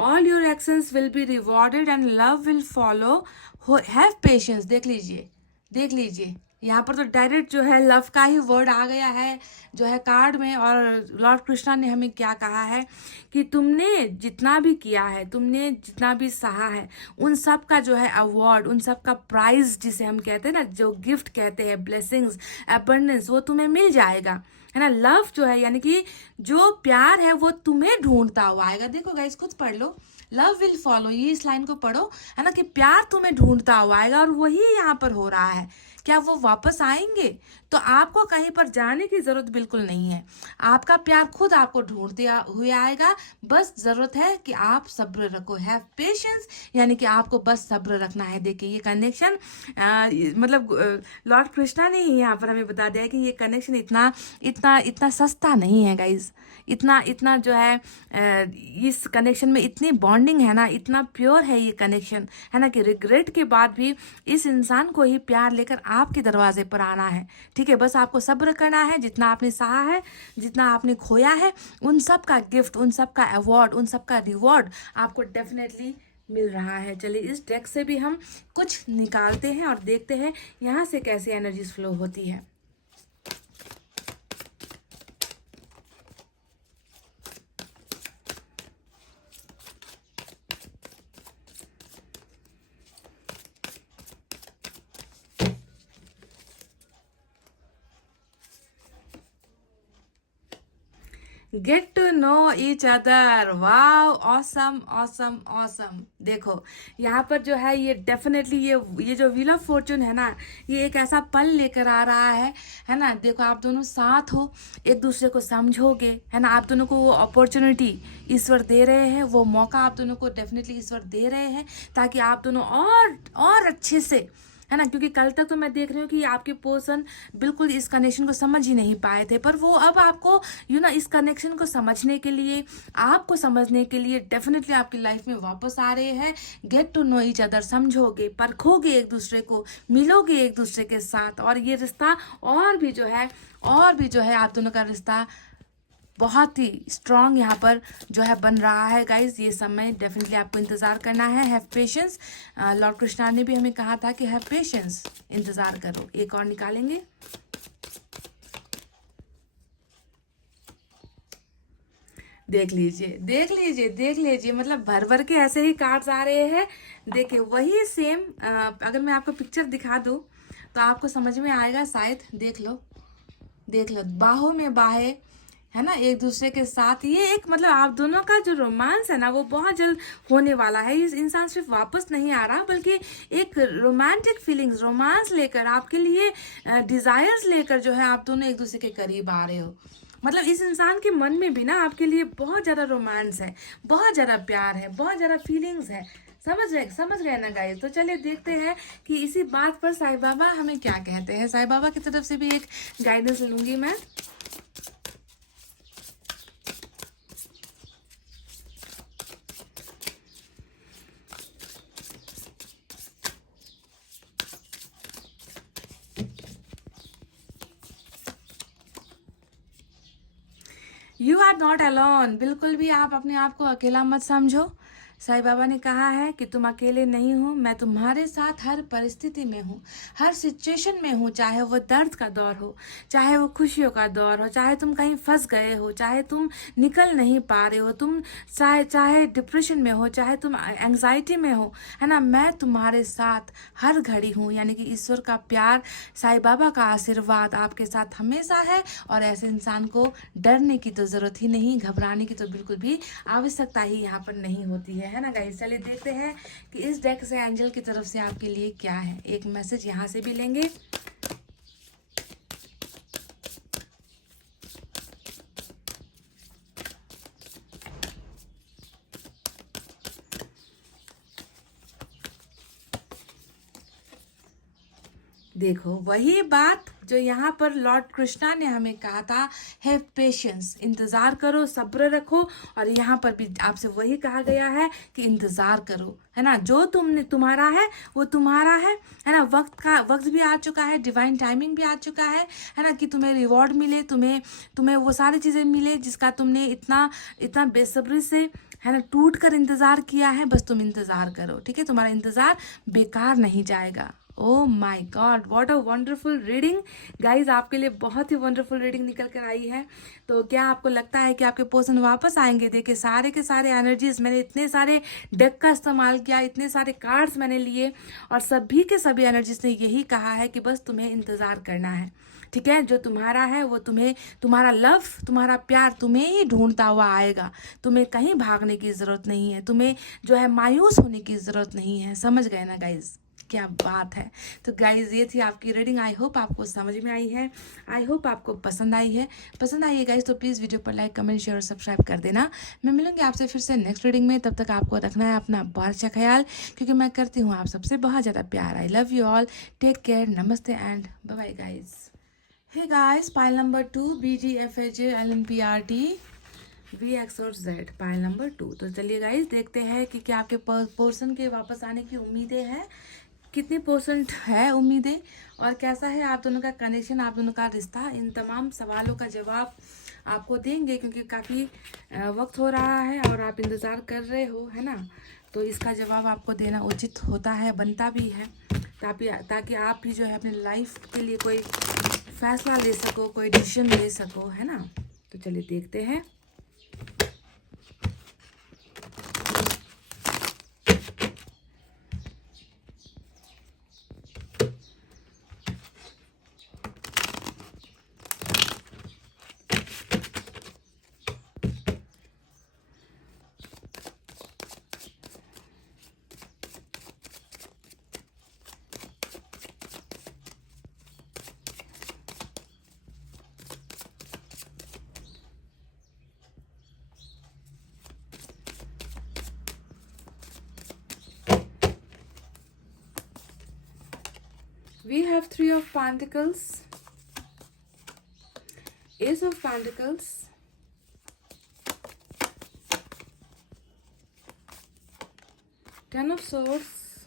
All your actions will be rewarded and love will follow, have patience. देख लीजिए, देख लीजिए, यहाँ पर तो डायरेक्ट जो है लव का ही वर्ड आ गया है जो है कार्ड में। और लॉर्ड कृष्णा ने हमें क्या कहा है कि तुमने जितना भी किया है, तुमने जितना भी सहा है, उन सब का जो है अवार्ड, उन सब का प्राइज जिसे हम कहते हैं ना, जो गिफ्ट कहते हैं, ब्लेसिंग्स, अबंडेंस, वो तुम्हें मिल जाएगा, है ना। लव जो है यानी कि जो प्यार है वो तुम्हें ढूंढता हुआ आएगा। देखो गाइस, खुद पढ़ लो, लव विल फॉलो, ये इस लाइन को पढ़ो, है ना, कि प्यार तुम्हें ढूंढता हुआ आएगा। और वही यहाँ पर हो रहा है। क्या वो वापस आएंगे? तो आपको कहीं पर जाने की जरूरत बिल्कुल नहीं है। आपका प्यार खुद आपको ढूंढते हुए आएगा। बस जरूरत है कि आप सब्र रखो, हैव पेशेंस, यानी कि आपको बस सब्र रखना है। देखिए ये कनेक्शन मतलब लॉर्ड कृष्णा ने ही यहाँ पर हमें बता दिया है कि ये कनेक्शन इतना इतना इतना सस्ता नहीं है गाइज। इतना इतना जो है इस कनेक्शन में इतनी बॉन्डिंग है ना, इतना प्योर है ये कनेक्शन, है ना, कि रिग्रेट के बाद भी इस इंसान को ही प्यार लेकर आपके दरवाजे पर आना है। ठीक है, बस आपको सब्र करना है। जितना आपने सहा है, जितना आपने खोया है, उन सब का गिफ्ट, उन सब का अवार्ड, उन सब का रिवॉर्ड आपको डेफिनेटली मिल रहा है। चलिए इस डेक से भी हम कुछ निकालते हैं और देखते हैं यहाँ से कैसे एनर्जीज फ्लो होती है। Get to know each other, wow, awesome awesome awesome. देखो यहाँ पर जो है ये डेफिनेटली ये जो व्हील ऑफ फॉर्चून है ना, ये एक ऐसा पल लेकर आ रहा है ना। देखो आप दोनों साथ हो, एक दूसरे को समझोगे, है ना। आप दोनों को वो अपॉर्चुनिटी ईश्वर दे रहे हैं, वो मौका आप दोनों को डेफिनेटली ईश्वर दे रहे हैं, ताकि आप दोनों और अच्छे से, है ना। क्योंकि कल तक तो मैं देख रही हूँ कि आपके पर्सन बिल्कुल इस कनेक्शन को समझ ही नहीं पाए थे, पर वो अब आपको इस कनेक्शन को समझने के लिए, आपको समझने के लिए डेफिनेटली आपकी लाइफ में वापस आ रहे हैं। Get to know each other, समझोगे, परखोगे एक दूसरे को, मिलोगे एक दूसरे के साथ, और ये रिश्ता और भी जो है आप दोनों का रिश्ता बहुत ही स्ट्रॉन्ग यहाँ पर जो है बन रहा है गाइज। ये समय डेफिनेटली आपको इंतज़ार करना है, हैव पेशेंस। लॉर्ड कृष्णा ने भी हमें कहा था कि हैव पेशेंस, इंतज़ार करो। एक और निकालेंगे। देख लीजिए, देख लीजिए, देख लीजिए, मतलब भर भर के ऐसे ही कार्ड्स आ रहे हैं। देखिए वही सेम, अगर मैं आपको पिक्चर दिखा दूँ तो आपको समझ में आएगा शायद। देख लो, देख लो, बाहों में बाहें, है ना, एक दूसरे के साथ। ये एक मतलब आप दोनों का जो रोमांस है ना, वो बहुत जल्द होने वाला है। इस इंसान सिर्फ वापस नहीं आ रहा, बल्कि एक रोमांटिक फीलिंग्स, रोमांस लेकर, आपके लिए डिजायर्स लेकर जो है आप दोनों एक दूसरे के करीब आ रहे हो। मतलब इस इंसान के मन में भी ना आपके लिए बहुत ज़्यादा रोमांस है, बहुत ज़्यादा प्यार है, बहुत ज़्यादा फीलिंग्स है। समझ रहे ना गाइस। तो चलिए देखते हैं कि इसी बात पर साईं बाबा हमें क्या कहते हैं। साईं बाबा की तरफ से भी एक गाइडेंस लूंगी मैं। यू आर नॉट अलोन, बिल्कुल भी आप अपने आप को अकेला मत समझो। साईं बाबा ने कहा है कि तुम अकेले नहीं हो, मैं तुम्हारे साथ हर परिस्थिति में हूँ, हर सिचुएशन में हूँ। चाहे वो दर्द का दौर हो, चाहे वो खुशियों का दौर हो, चाहे तुम कहीं फंस गए हो, चाहे तुम निकल नहीं पा रहे हो, तुम चाहे डिप्रेशन में हो, चाहे तुम एंग्जाइटी में हो, है ना, मैं तुम्हारे साथ हर घड़ी हूँ। यानी कि ईश्वर का प्यार, साईं बाबा का आशीर्वाद आपके साथ हमेशा है। और ऐसे इंसान को डरने की तो ज़रूरत ही नहीं, घबराने की तो बिल्कुल भी आवश्यकता ही यहाँ पर नहीं होती है ना गाइस। चलिए देखते हैं कि इस डेक से एंजल की तरफ से आपके लिए क्या है। एक मैसेज यहाँ से भी लेंगे। देखो वही बात जो यहाँ पर लॉर्ड कृष्णा ने हमें कहा था, हैव पेशेंस, इंतज़ार करो, सब्र रखो। और यहाँ पर भी आपसे वही कहा गया है कि इंतज़ार करो, है ना। जो तुम्हारा है वो तुम्हारा है ना। वक्त भी आ चुका है, डिवाइन टाइमिंग भी आ चुका है ना, कि तुम्हें रिवॉर्ड मिले, तुम्हें वो सारी चीज़ें मिले जिसका तुमने इतना इतना बेसब्री से, है ना, टूट कर इंतज़ार किया है। बस तुम इंतज़ार करो, ठीक है। तुम्हारा इंतज़ार बेकार नहीं जाएगा। Oh my God, what a wonderful reading guys. आपके लिए बहुत ही वंडरफुल रीडिंग निकल कर आई है। तो क्या आपको लगता है कि आपके पर्सन वापस आएंगे? देखिए सारे के सारे एनर्जीज, मैंने इतने सारे डेक का इस्तेमाल किया, इतने सारे कार्ड्स मैंने लिए, और सभी के सभी एनर्जीज ने यही कहा है कि बस तुम्हें इंतज़ार करना है, ठीक है। जो तुम्हारा है वो तुम्हारा लव, तुम्हारा प्यार तुम्हें ही ढूंढता हुआ आएगा। तुम्हें कहीं भागने की ज़रूरत नहीं है, तुम्हें जो है मायूस होने की ज़रूरत नहीं है। समझ गए ना गाइज, क्या बात है। तो गाइज ये थी आपकी रीडिंग। आई होप आपको समझ में आई है, आई होप आपको पसंद आई है। पसंद आई है गाइज तो प्लीज़ वीडियो पर लाइक, कमेंट, शेयर और सब्सक्राइब कर देना। मैं मिलूंगी आपसे फिर से नेक्स्ट रीडिंग में। तब तक आपको रखना है अपना बहुत अच्छा ख्याल, क्योंकि मैं करती हूँ आप सबसे बहुत ज़्यादा प्यार। I love you all, take care, नमस्ते and bye bye guys. Hey guys, pile number 2, BGFAJ LNPRT VX और Z, पाइल नंबर 2। तो चलिए गाइस देखते हैं कि क्या आपके पर्सन के वापस आने की उम्मीदें हैं, कितनी % है उम्मीदें, और कैसा है आप दोनों का कनेक्शन, आप दोनों का रिश्ता। इन तमाम सवालों का जवाब आपको देंगे, क्योंकि काफ़ी वक्त हो रहा है और आप इंतज़ार कर रहे हो, है ना। तो इसका जवाब आपको देना उचित होता है, बनता भी है, ताकि आप भी जो है अपने लाइफ के लिए कोई फैसला ले सको, कोई डिसीजन ले सको, है ना। तो चलिए देखते हैं। We have 3 of Pentacles, Ace of Pentacles, Ten of Swords,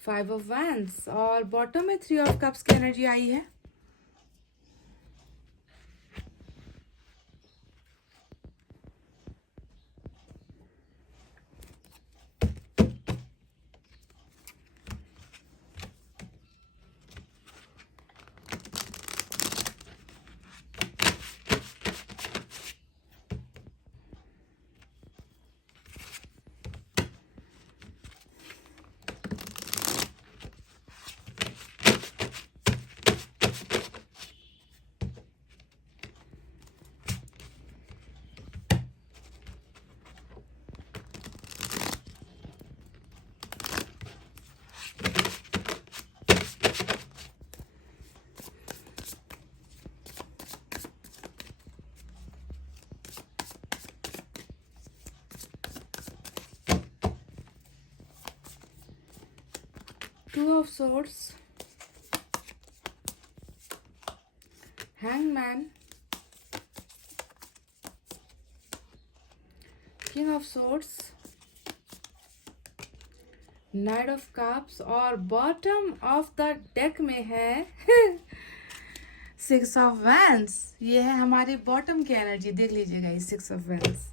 5 of Wands, और बॉटम में 3 of Cups की एनर्जी आई है। Two of Swords, Hangman, King of Swords, Knight of Cups, और बॉटम ऑफ द डेक में है 6 of Wands। ये है हमारी बॉटम की एनर्जी, देख लीजिएगा ये 6 of Wands।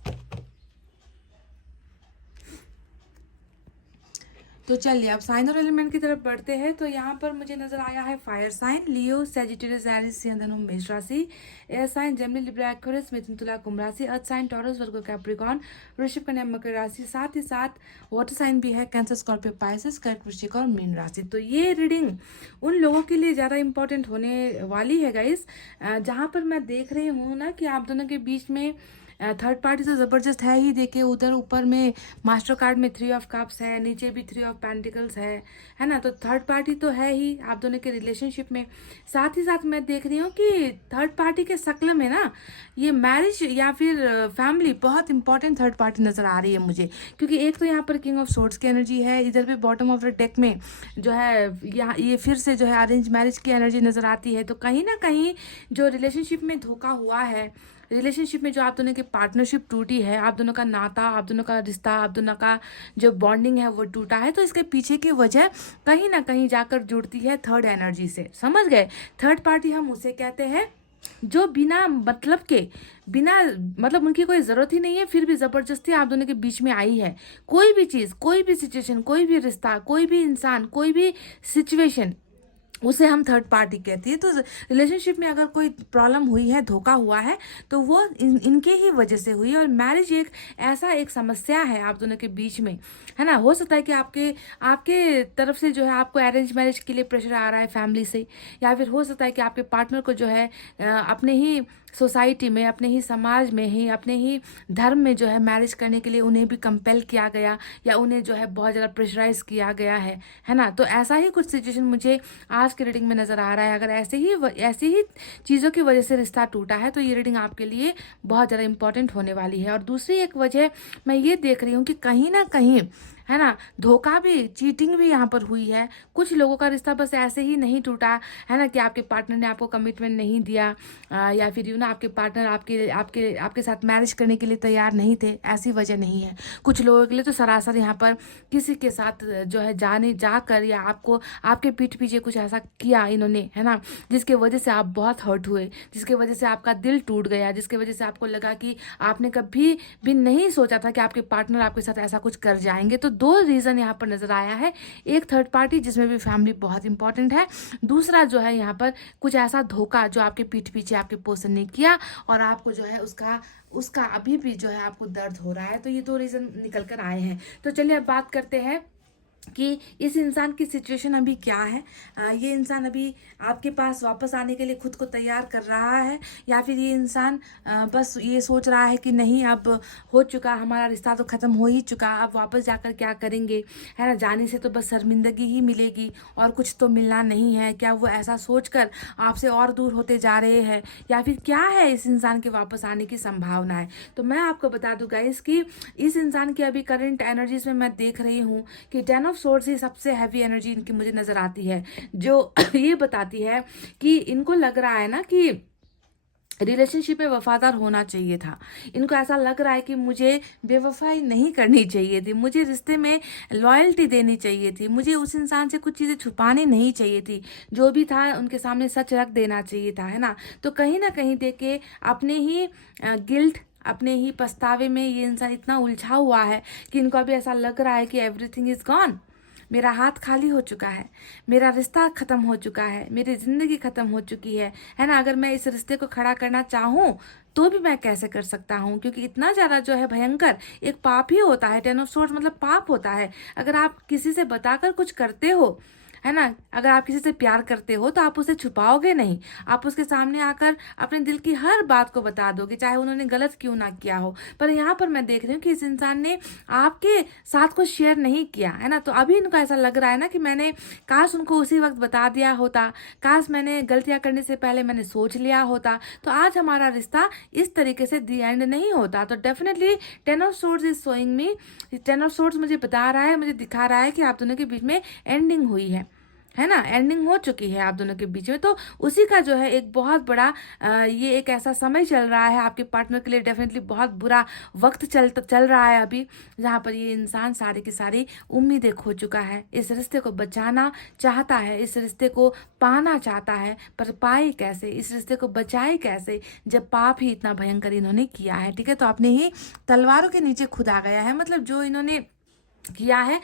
तो चलिए अब साइन और एलिमेंट की तरफ बढ़ते हैं। तो यहाँ पर मुझे नजर आया है fire sign Leo, Sagittarius, Aries, सिंह, धनु, मेष राशि। Air sign Gemini, Libra, Aquarius, मिथुन, तुला, कुंभ राशि। Earth sign Taurus, Virgo, Capricorn, वृश्चिक, कन्या, मकर राशि। साथ ही साथ वाटर साइन भी है, कैंसर, स्कॉर्पियो, पाइसेस, कर्क, वृश्चिक और मीन राशि। तो ये रीडिंग उन लोगों के लिए ज़्यादा इंपॉर्टेंट होने वाली है गाइस, जहाँ पर मैं देख रही हूँ ना कि आप दोनों के बीच में थर्ड पार्टी तो ज़बरदस्त है ही। देखिए उधर ऊपर में मास्टर कार्ड में 3 ऑफ कप्स है, नीचे भी 3 ऑफ पेंटिकल्स है ना। तो थर्ड पार्टी तो है ही आप दोनों के रिलेशनशिप में। साथ ही साथ मैं देख रही हूँ कि थर्ड पार्टी के शक्ल में ना ये मैरिज या फिर फैमिली बहुत इंपॉर्टेंट थर्ड पार्टी नज़र आ रही है मुझे। क्योंकि एक तो यहाँ पर किंग ऑफ सोर्ड्स की एनर्जी है, इधर भी बॉटम ऑफ द डेक में जो है यहाँ ये फिर से जो है अरेंज मैरिज की एनर्जी नज़र आती है। तो कहीं ना कहीं जो रिलेशनशिप में धोखा हुआ है, रिलेशनशिप में जो आप दोनों की पार्टनरशिप टूटी है, आप दोनों का नाता, आप दोनों का रिश्ता, आप दोनों का जो बॉन्डिंग है वो टूटा है, तो इसके पीछे की वजह कहीं ना कहीं जाकर जुड़ती है थर्ड एनर्जी से। समझ गए? थर्ड पार्टी हम उसे कहते हैं जो बिना मतलब के, बिना मतलब उनकी कोई ज़रूरत ही नहीं है, फिर भी ज़बरदस्ती आप दोनों के बीच में आई है। कोई भी चीज़, कोई भी सिचुएशन, कोई भी रिश्ता, कोई भी इंसान, कोई भी सिचुएशन, उसे हम थर्ड पार्टी कहती है। तो रिलेशनशिप में अगर कोई प्रॉब्लम हुई है, धोखा हुआ है, तो वो इनके ही वजह से हुई है। और मैरिज एक ऐसा एक समस्या है आप दोनों के बीच में, है ना। हो सकता है कि आपके आपके तरफ से जो है आपको अरेंज मैरिज के लिए प्रेशर आ रहा है फैमिली से, या फिर हो सकता है कि आपके पार्टनर को जो है अपने ही सोसाइटी में, अपने ही समाज में ही, अपने ही धर्म में जो है मैरिज करने के लिए उन्हें भी कंपेल किया गया, या उन्हें जो है बहुत ज़्यादा प्रेशराइज किया गया है ना। तो ऐसा ही कुछ सिचुएशन मुझे आज की रीडिंग में नज़र आ रहा है। अगर ऐसे ही चीज़ों की वजह से रिश्ता टूटा है, तो ये रीडिंग आपके लिए बहुत ज़्यादा इंपॉर्टेंट होने वाली है। और दूसरी एक वजह मैं ये देख रही हूँ कि कहीं ना कहीं, है ना, धोखा भी, चीटिंग भी यहाँ पर हुई है। कुछ लोगों का रिश्ता बस ऐसे ही नहीं टूटा, है ना, कि आपके पार्टनर ने आपको कमिटमेंट नहीं दिया, या फिर ना आपके पार्टनर आपके आपके आपके साथ मैरिज करने के लिए तैयार नहीं थे, ऐसी वजह नहीं है। कुछ लोगों के लिए तो सरासर यहाँ पर किसी के साथ जो है जाकर या आपको आपके पीठ पीछे कुछ ऐसा किया इन्होंने, है ना, जिसके वजह से आप बहुत हर्ट हुए, जिसके वजह से आपका दिल टूट गया, जिसके वजह से आपको लगा कि आपने कभी भी नहीं सोचा था कि आपके पार्टनर आपके साथ ऐसा कुछ कर जाएंगे। तो दो रीज़न यहाँ पर नज़र आया है। एक थर्ड पार्टी जिसमें भी फैमिली बहुत इंपॉर्टेंट है, दूसरा जो है यहाँ पर कुछ ऐसा धोखा जो आपके पीठ पीछे आपके पर्सन ने किया, और आपको जो है उसका उसका अभी भी जो है आपको दर्द हो रहा है। तो ये दो रीज़न निकल कर आए हैं। तो चलिए अब बात करते हैं कि इस इंसान की सिचुएशन अभी क्या है। ये इंसान अभी आपके पास वापस आने के लिए खुद को तैयार कर रहा है, या फिर ये इंसान बस ये सोच रहा है कि नहीं, अब हो चुका, हमारा रिश्ता तो ख़त्म हो ही चुका, अब वापस जाकर क्या करेंगे, है ना, जाने से तो बस शर्मिंदगी ही मिलेगी और कुछ तो मिलना नहीं है। क्या वो ऐसा सोचकर आपसे और दूर होते जा रहे हैं, या फिर क्या है इस इंसान के वापस आने की संभावना है? तो मैं आपको बता दूँ गाइस कि इस इंसान की अभी करंट एनर्जीज में मैं देख रही हूँ कि 10 ऑफ सोर्स ही सबसे हैवी एनर्जी इनकी मुझे नजर आती है, जो ये बताती है कि इनको लग रहा है ना कि रिलेशनशिप में वफादार होना चाहिए था। इनको ऐसा लग रहा है कि मुझे बेवफाई नहीं करनी चाहिए थी, मुझे रिश्ते में लॉयल्टी देनी चाहिए थी, मुझे उस इंसान से कुछ चीज़ें छुपानी नहीं चाहिए थी, जो भी था उनके सामने सच रख देना चाहिए था, है ना। तो कहीं ना कहीं देखे अपने ही गिल्ट, अपने ही पछतावे में ये इंसान इतना उलझा हुआ है कि इनको अभी ऐसा लग रहा है कि एवरीथिंग इज गॉन, मेरा हाथ खाली हो चुका है, मेरा रिश्ता ख़त्म हो चुका है, मेरी ज़िंदगी ख़त्म हो चुकी है ना। अगर मैं इस रिश्ते को खड़ा करना चाहूँ तो भी मैं कैसे कर सकता हूँ, क्योंकि इतना ज़्यादा जो है भयंकर एक पाप ही होता है। 10 ऑफ सोर्ड्स मतलब पाप होता है। अगर आप किसी से बताकर कुछ करते हो, है ना, अगर आप किसी से प्यार करते हो तो आप उसे छुपाओगे नहीं, आप उसके सामने आकर अपने दिल की हर बात को बता दोगे, चाहे उन्होंने गलत क्यों ना किया हो। पर यहाँ पर मैं देख रही हूँ कि इस इंसान ने आपके साथ कुछ शेयर नहीं किया, है ना। तो अभी इनको ऐसा लग रहा है ना कि मैंने काश उनको उसी वक्त बता दिया होता, काश मैंने गलतियाँ करने से पहले मैंने सोच लिया होता, तो आज हमारा रिश्ता इस तरीके से दी एंड नहीं होता। तो definitely 10 of swords is showing me, 10 of swords मुझे बता रहा है, मुझे दिखा रहा है कि आप दोनों के बीच में एंडिंग हुई है ना, एंडिंग हो चुकी है आप दोनों के बीच में। तो उसी का जो है एक बहुत बड़ा ये एक ऐसा समय चल रहा है आपके पार्टनर के लिए, डेफिनेटली बहुत बुरा वक्त चल रहा है अभी, जहाँ पर ये इंसान सारी की सारी उम्मीदें खो चुका है, इस रिश्ते को बचाना चाहता है, इस रिश्ते को पाना चाहता है, पर पाए कैसे, इस रिश्ते को बचाए कैसे, जब पाप ही इतना भयंकर इन्होंने किया है। ठीक है, तो अपने ही तलवारों के नीचे खुद आ गया है। मतलब जो इन्होंने किया है,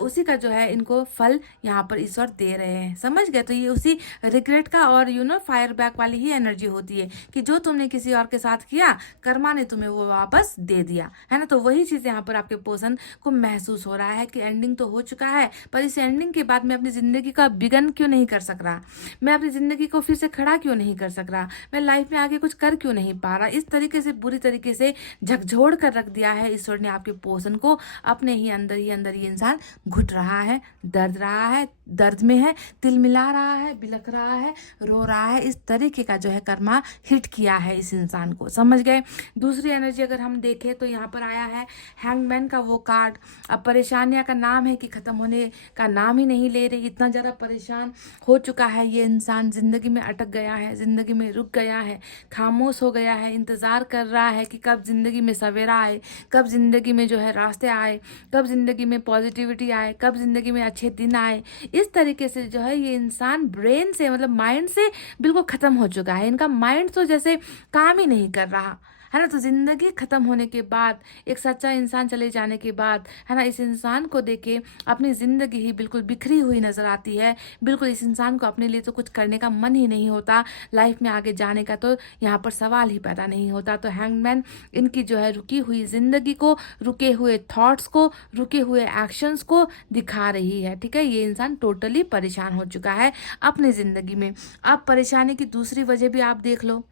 उसी का जो है इनको फल यहाँ पर ईश्वर दे रहे हैं। समझ गए? तो ये उसी रिग्रेट का और फायर बैक वाली ही एनर्जी होती है कि जो तुमने किसी और के साथ किया, कर्मा ने तुम्हें वो वापस दे दिया, है ना। तो वही चीज़ यहाँ पर आपके पर्सन को महसूस हो रहा है कि एंडिंग तो हो चुका है, पर इस एंडिंग के बाद मैं अपनी ज़िंदगी का बिगन क्यों नहीं कर सक रहा, मैं अपनी ज़िंदगी को फिर से खड़ा क्यों नहीं कर सक रहा, मैं लाइफ में आगे कुछ कर क्यों नहीं पा रहा। इस तरीके से बुरी तरीके से झकझोर कर रख दिया है ईश्वर ने आपके पर्सन को। अपने ही अंदर ये इंसान घुट रहा है, दर्द में है, तिल मिला रहा है, बिलख रहा है, रो रहा है। इस तरीके का जो है कर्मा हिट किया है इस इंसान को। समझ गए? दूसरी एनर्जी अगर हम देखें तो यहाँ पर आया है हैंगमैन का वो कार्ड। अब परेशानियां का नाम है कि खत्म होने का नाम ही नहीं ले रही। इतना ज़्यादा परेशान हो चुका है ये इंसान, जिंदगी में अटक गया है, जिंदगी में रुक गया है, खामोश हो गया है, इंतज़ार कर रहा है कि कब जिंदगी में सवेरा आए, कब जिंदगी में जो है रास्ते आए, कब जिंदगी में पॉजिटिविटी आए, कब जिंदगी में अच्छे दिन आए। इस तरीके से जो है ये इंसान ब्रेन से, मतलब माइंड से बिल्कुल ख़त्म हो चुका है। इनका माइंड तो जैसे काम ही नहीं कर रहा, है ना। तो ज़िंदगी ख़त्म होने के बाद, एक सच्चा इंसान चले जाने के बाद, है ना, इस इंसान को देखे अपनी ज़िंदगी ही बिल्कुल बिखरी हुई नज़र आती है। बिल्कुल इस इंसान को अपने लिए तो कुछ करने का मन ही नहीं होता, लाइफ में आगे जाने का तो यहाँ पर सवाल ही पैदा नहीं होता। तो हैंगमैन इनकी जो है रुकी हुई ज़िंदगी को, रुके हुए थॉट्स को, रुके हुए एक्शंस को दिखा रही है। ठीक है, ये इंसान टोटली परेशान हो चुका है अपनी ज़िंदगी में। अब परेशानी की दूसरी वजह भी आप देख लो।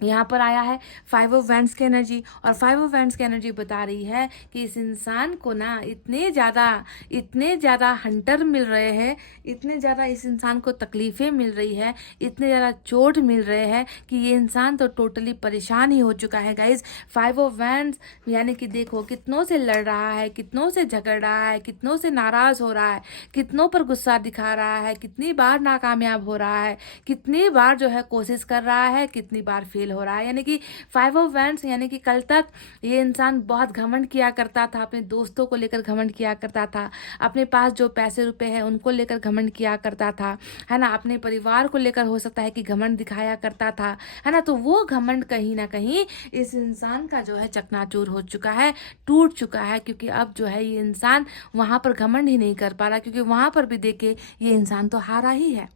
यहाँ पर आया है 5 ऑफ वैंड्स की एनर्जी, और 5 ऑफ वैंड्स की एनर्जी बता रही है कि इस इंसान को ना इतने ज़्यादा हंटर मिल रहे हैं, इतने ज़्यादा इस इंसान को तकलीफ़ें मिल रही है, इतने ज़्यादा चोट मिल रहे हैं कि ये इंसान तो टोटली परेशान ही हो चुका है गाइज। 5 ऑफ वैंड्स यानी कि देखो कितनों से लड़ रहा है, कितनों से झगड़ रहा है, कितनों से नाराज़ हो रहा है, कितनों पर गुस्सा दिखा रहा है, कितनी बार नाकामयाब हो रहा है, कितनी बार जो है कोशिश कर रहा है, कितनी बार फेल हो रहा है। यानी कि 5 ऑफ वैंड्स यानी कि कल तक ये इंसान बहुत घमंड किया करता था, अपने दोस्तों को लेकर घमंड किया करता था, अपने पास जो पैसे रुपए हैं उनको लेकर घमंड किया करता था, है ना, अपने परिवार को लेकर हो सकता है कि घमंड दिखाया करता था, है ना। तो वो घमंड कहीं ना कहीं इस इंसान का जो है चकनाचूर हो चुका है, टूट चुका है, क्योंकि अब जो है ये इंसान वहां पर घमंड ही नहीं कर पा रहा, क्योंकि वहां पर भी देखे ये इंसान तो हारा ही है,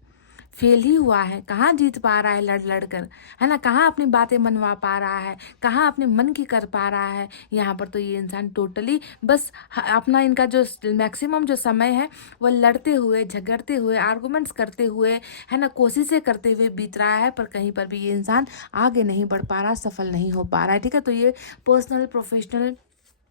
फेल ही हुआ है। कहाँ जीत पा रहा है लड़ लड़ कर, है ना, कहाँ अपनी बातें मनवा पा रहा है, कहाँ अपने मन की कर पा रहा है। यहाँ पर तो ये इंसान टोटली बस अपना इनका जो मैक्सिमम जो समय है वो लड़ते हुए, झगड़ते हुए, आर्गूमेंट्स करते हुए, है ना, कोशिशें करते हुए बीत रहा है, पर कहीं पर भी ये इंसान आगे नहीं बढ़ पा रहा, सफल नहीं हो पा रहा है। ठीक है, तो ये पर्सनल प्रोफेशनल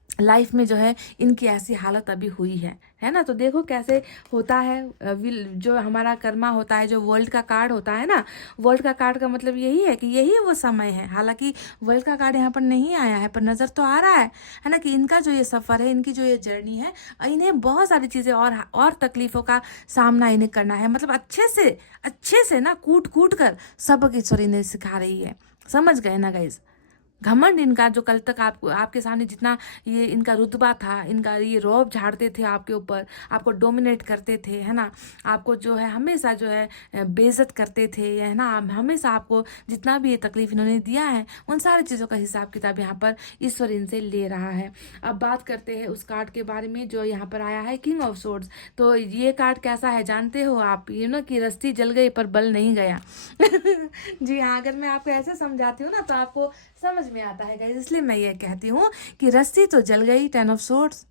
लाइफ में जो है इनकी ऐसी हालत अभी हुई है ना। तो देखो कैसे होता है, जो हमारा कर्मा होता है, जो वर्ल्ड का कार्ड होता है ना, वर्ल्ड का कार्ड का मतलब यही है कि यही वो समय है। हालांकि वर्ल्ड का कार्ड यहाँ पर नहीं आया है, पर नज़र तो आ रहा है ना, कि इनका जो ये सफ़र है, इनकी जो ये जर्नी है, इन्हें बहुत सारी चीज़ें और तकलीफ़ों का सामना इन्हें करना है। मतलब अच्छे से ना कूट कूट कर सबक ईश्वर इन्हें सिखा रही है। समझ गए ना गाइज? घमंड इनका जो कल तक आपके सामने जितना ये इनका रुतबा था, इनका ये रौब झाड़ते थे आपके ऊपर, आपको डोमिनेट करते थे, है ना, आपको जो है हमेशा जो है बेइज्जत करते थे, है ना, हमेशा आपको जितना भी ये तकलीफ इन्होंने दिया है, उन सारी चीज़ों का हिसाब किताब यहाँ पर ईश्वर इनसे ले रहा है। अब बात करते हैं उस कार्ड के बारे में जो यहाँ पर आया है, किंग ऑफ सोर्ड्स। तो ये कार्ड कैसा है जानते हो आप? कि रस्सी जल गई पर बल नहीं गया। जी हाँ, अगर मैं आपको ऐसे समझाती हूँ ना तो आपको समझ में आता है गाइस, इसलिए मैं ये कहती हूँ कि रस्सी तो जल गई, 10 ऑफ सोर्ड्स,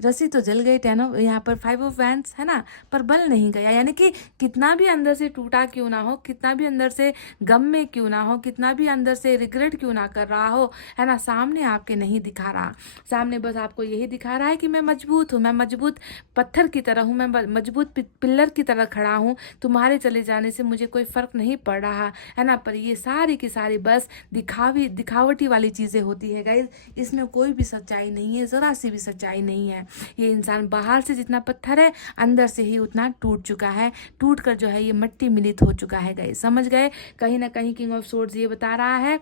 रस्सी तो जल गई, 10 ऑफ, यहाँ पर 5 ऑफ वैंड्स, है ना, पर बल नहीं गया। यानी कि कितना भी अंदर से टूटा क्यों ना हो, कितना भी अंदर से गम में क्यों ना हो, कितना भी अंदर से रिग्रेट क्यों ना कर रहा हो, है ना, सामने आपके नहीं दिखा रहा, सामने बस आपको यही दिखा रहा है कि मैं मजबूत हूँ, मैं मजबूत पत्थर की तरह हूँ, मैं मजबूत पिल्लर की तरह खड़ा हूँ, तुम्हारे चले जाने से मुझे कोई फर्क नहीं पड़ रहा, है ना। पर ये सारी की सारी बस दिखावटी वाली चीज़ें होती है गाइज, इसमें कोई भी सच्चाई नहीं है, ज़रा सी भी सच्चाई नहीं है। ये इंसान बाहर से जितना पत्थर है, अंदर से ही उतना टूट चुका है, टूट कर जो है ये मट्टी मिलित हो चुका है गाइस। समझ गए? कहीं ना कहीं किंग ऑफ सोर्ड्स ये बता रहा है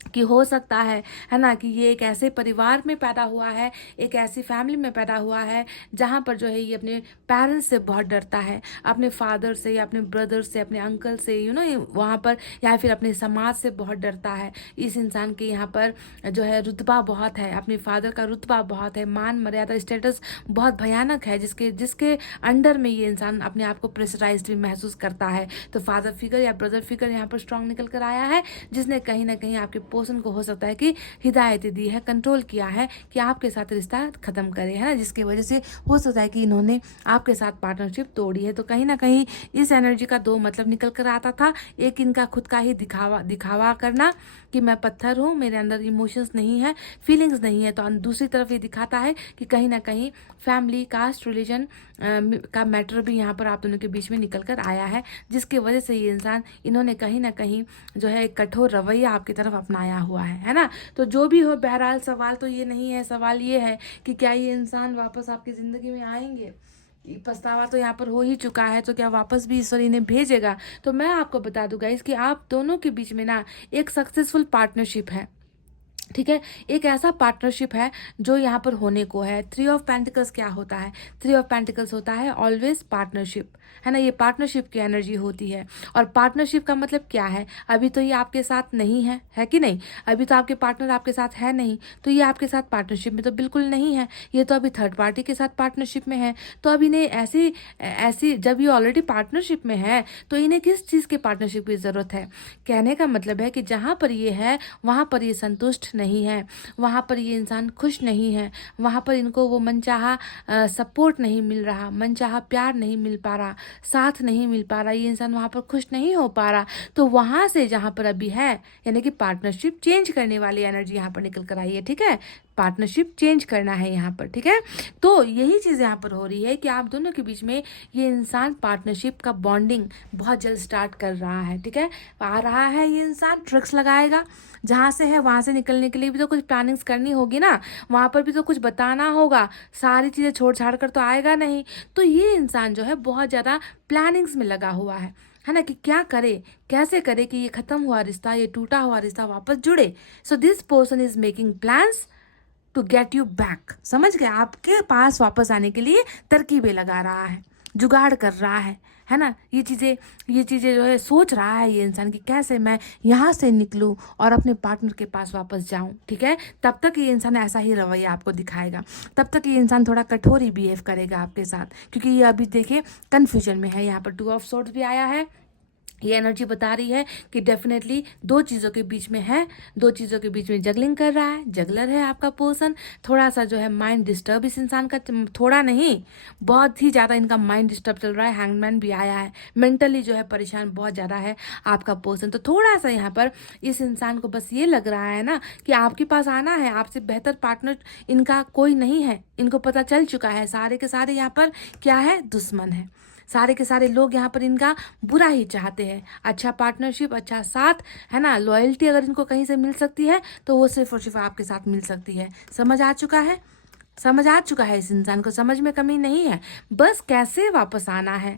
कि हो सकता है ना, कि ये एक ऐसे परिवार में पैदा हुआ है, एक ऐसी फैमिली में पैदा हुआ है जहाँ पर जो है ये अपने पेरेंट्स से बहुत डरता है, अपने फादर से या अपने ब्रदर से, अपने अंकल से, वहाँ पर, या फिर अपने समाज से बहुत डरता है। इस इंसान के यहाँ पर जो है रुतबा बहुत है, अपने फादर का रुतबा बहुत है, मान मर्यादा स्टेटस बहुत भयानक है, जिसके जिसके अंडर में ये इंसान अपने आप को प्रेशराइज्ड भी महसूस करता है। तो फादर फिगर या ब्रदर फिगर यहाँ पर स्ट्रांग निकल कर आया है, जिसने कहीं ना कहीं आपके पर्सन को हो सकता है कि हिदायत दी है, कंट्रोल किया है कि आपके साथ रिश्ता खत्म करे, है ना, जिसकी वजह से हो सकता है कि इन्होंने आपके साथ पार्टनरशिप तोड़ी है। तो कहीं ना कहीं इस एनर्जी का दो मतलब निकल कर आता था। एक इनका खुद का ही दिखावा करना कि मैं पत्थर हूँ, मेरे अंदर इमोशंस नहीं है, फीलिंग्स नहीं है। तो दूसरी तरफ ये दिखाता है कि कहीं ना कहीं फैमिली, कास्ट, रिलीजन का मैटर भी यहाँ पर आप दोनों के बीच में निकल कर आया है, जिसकी वजह से ये इंसान, इन्होंने कहीं ना कहीं जो है एक कठोर रवैया आपकी तरफ अपनाया हुआ है ना। तो जो भी हो, बहरहाल सवाल तो ये नहीं है, सवाल ये है कि क्या ये इंसान वापस आपकी ज़िंदगी में आएंगे। पछतावा तो यहाँ पर हो ही चुका है, तो क्या वापस भी ईश्वर इन्हें भेजेगा। तो मैं आपको बता दूंगा इसकी आप दोनों के बीच में ना एक सक्सेसफुल पार्टनरशिप है, ठीक है। एक ऐसा पार्टनरशिप है जो यहाँ पर होने को है। 3 ऑफ पेंटिकल्स क्या होता है? 3 ऑफ पेंटिकल्स होता है ऑलवेज पार्टनरशिप, है ना। ये पार्टनरशिप की एनर्जी होती है। और पार्टनरशिप का मतलब क्या है? अभी तो ये आपके साथ नहीं है कि नहीं? अभी तो आपके पार्टनर आपके साथ है नहीं, तो ये आपके साथ पार्टनरशिप में तो बिल्कुल नहीं है। ये तो अभी थर्ड पार्टी के साथ पार्टनरशिप में है। तो अब इन्हें ऐसी ऐसी जब ये ऑलरेडी पार्टनरशिप में है तो इन्हें किस चीज़ की पार्टनरशिप की ज़रूरत है? कहने का मतलब है कि जहाँ पर ये है वहाँ पर ये संतुष्ट नहीं है, वहाँ पर ये इंसान खुश नहीं है, वहाँ पर इनको वो मनचाहा सपोर्ट नहीं मिल रहा, मनचाहा प्यार नहीं मिल पा रहा, साथ नहीं मिल पा रहा, ये इंसान वहाँ पर खुश नहीं हो पा रहा। तो वहाँ से जहाँ पर अभी है, यानी कि पार्टनरशिप चेंज करने वाली एनर्जी यहाँ पर निकल कर आई है, ठीक है। पार्टनरशिप चेंज करना है यहाँ पर, ठीक है। तो यही चीज़ यहाँ पर हो रही है कि आप दोनों के बीच में ये इंसान पार्टनरशिप का बॉन्डिंग बहुत जल्द स्टार्ट कर रहा है, ठीक है। आ रहा है ये इंसान, ट्रिक्स लगाएगा, जहाँ से है वहाँ से निकलने के लिए भी तो कुछ प्लानिंग्स करनी होगी ना, वहाँ पर भी तो कुछ बताना होगा, सारी चीज़ें छोड़ छाड़ कर तो आएगा नहीं। तो ये इंसान जो है बहुत ज़्यादा प्लानिंग्स में लगा हुआ है ना, कि क्या करे, कैसे करे कि ये खत्म हुआ रिश्ता, ये टूटा हुआ रिश्ता वापस जुड़े। So this person is making plans to get you back, समझ गए, आपके पास वापस आने के लिए तरकीबें लगा रहा है, जुगाड़ कर रहा है ना। ये चीज़ें जो है सोच रहा है ये इंसान कि कैसे मैं यहाँ से निकलूँ और अपने पार्टनर के पास वापस जाऊँ, ठीक है। तब तक ये इंसान ऐसा ही रवैया आपको दिखाएगा, तब तक ये इंसान थोड़ा कठोर ही बिहेव करेगा आपके साथ, क्योंकि ये अभी देखिए कन्फ्यूजन में है। यहाँ पर 2 ऑफ सोर्ड्स भी आया है। ये एनर्जी बता रही है कि डेफिनेटली दो चीज़ों के बीच में है, दो चीज़ों के बीच में जगलिंग कर रहा है, जगलर है आपका पर्सन। थोड़ा सा जो है माइंड डिस्टर्ब इस इंसान का, थोड़ा नहीं बहुत ही ज़्यादा इनका माइंड डिस्टर्ब चल रहा है। हैंगमैन भी आया है, मेंटली जो है परेशान बहुत ज़्यादा है आपका पर्सन। तो थोड़ा सा यहाँ पर इस इंसान को बस ये लग रहा है ना कि आपके पास आना है, आपसे बेहतर पार्टनर इनका कोई नहीं है। इनको पता चल चुका है सारे के सारे यहाँ पर क्या है, दुश्मन है। सारे के सारे लोग यहाँ पर इनका बुरा ही चाहते हैं। अच्छा पार्टनरशिप, अच्छा साथ, है ना, लॉयल्टी अगर इनको कहीं से मिल सकती है तो वो सिर्फ और सिर्फ आपके साथ मिल सकती है। समझ आ चुका है, समझ आ चुका है इस इंसान को, समझ में कमी नहीं है। बस कैसे वापस आना है,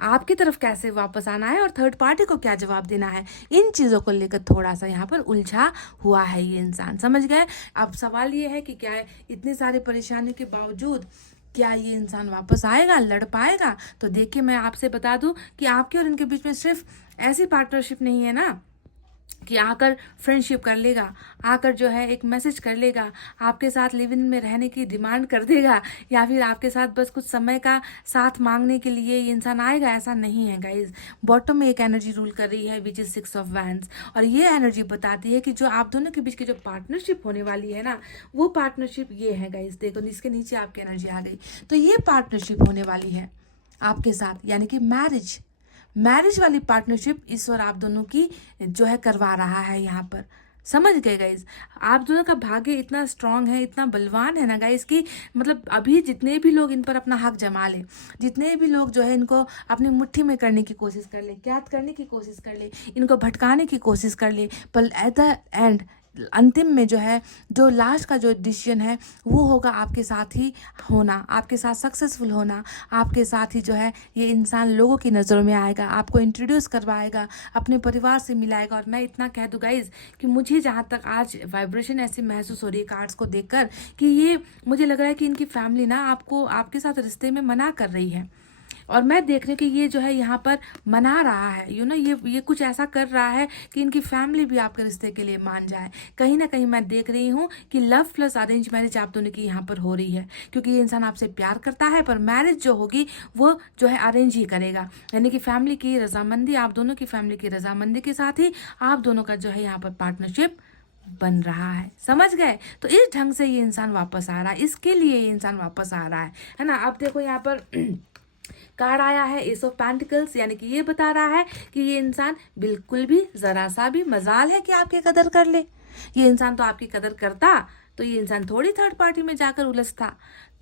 आपकी तरफ कैसे वापस आना है और थर्ड पार्टी को क्या जवाब देना है, इन चीज़ों को लेकर थोड़ा सा यहाँ पर उलझा हुआ है ये इंसान, समझ गए। अब सवाल ये है कि क्या है, इतनी सारी परेशानी के बावजूद क्या ये इंसान वापस आएगा, लड़ पाएगा? तो देखिए मैं आपसे बता दूं कि आपके और इनके बीच में सिर्फ ऐसी पार्टनरशिप नहीं है ना कि आकर फ्रेंडशिप कर लेगा, आकर जो है एक मैसेज कर लेगा, आपके साथ लिव इन में रहने की डिमांड कर देगा, या फिर आपके साथ बस कुछ समय का साथ मांगने के लिए ये इंसान आएगा, ऐसा नहीं है गाइज। बॉटम में एक एनर्जी रूल कर रही है विच इज 6 ऑफ वैंड्स, और ये एनर्जी बताती है कि जो आप दोनों के बीच की जो पार्टनरशिप होने वाली है ना, वो पार्टनरशिप ये है गाइज। देखो इसके नीचे आपकी एनर्जी आ गई, तो ये पार्टनरशिप होने वाली है आपके साथ, यानी कि मैरिज वाली पार्टनरशिप ईश्वर आप दोनों की जो है करवा रहा है यहाँ पर। समझ गए गाइज, आप दोनों का भाग्य इतना स्ट्रांग है, इतना बलवान है ना गाइज, कि मतलब अभी जितने भी लोग इन पर अपना हक जमा ले, जितने भी लोग जो है इनको अपनी मुट्ठी में करने की कोशिश कर ले, कैद करने की कोशिश कर ले, इनको भटकाने की कोशिश कर ले, पर एट द एंड अंतिम में जो है, जो लास्ट का जो डिसीजन है वो होगा आपके साथ ही होना, आपके साथ सक्सेसफुल होना, आपके साथ ही जो है ये इंसान लोगों की नज़रों में आएगा, आपको इंट्रोड्यूस करवाएगा, अपने परिवार से मिलाएगा। और मैं इतना कह दूँ गाइज कि मुझे जहाँ तक आज वाइब्रेशन ऐसी महसूस हो रही है कार्ड्स को देखकर कि ये मुझे लग रहा है कि इनकी फैमिली ना आपको आपके साथ रिश्ते में मना कर रही है। और मैं देख रही हूँ कि ये जो है यहाँ पर मना रहा है, ये कुछ ऐसा कर रहा है कि इनकी फैमिली भी आपके रिश्ते के लिए मान जाए। कहीं ना कहीं मैं देख रही हूँ कि लव प्लस अरेंज मैरिज आप दोनों की यहाँ पर हो रही है, क्योंकि ये इंसान आपसे प्यार करता है, पर मैरिज जो होगी वो जो है अरेंज ही करेगा। यानी कि फैमिली की रजामंदी, आप दोनों की फैमिली की रजामंदी के साथ ही आप दोनों का जो है यहाँ पर पार्टनरशिप बन रहा है। समझ गए? तो इस ढंग से ये इंसान वापस आ रहा है, इसके लिए ये इंसान वापस आ रहा है ना। अब देखो यहाँ पर कार्ड आया है एस ऑफ पेंटिकल्स, यानी कि ये बता रहा है कि ये इंसान बिल्कुल भी जरा सा भी मजाल है कि आपकी कदर कर ले। ये इंसान तो आपकी कदर करता तो ये इंसान थोड़ी थर्ड पार्टी में जाकर उलझता,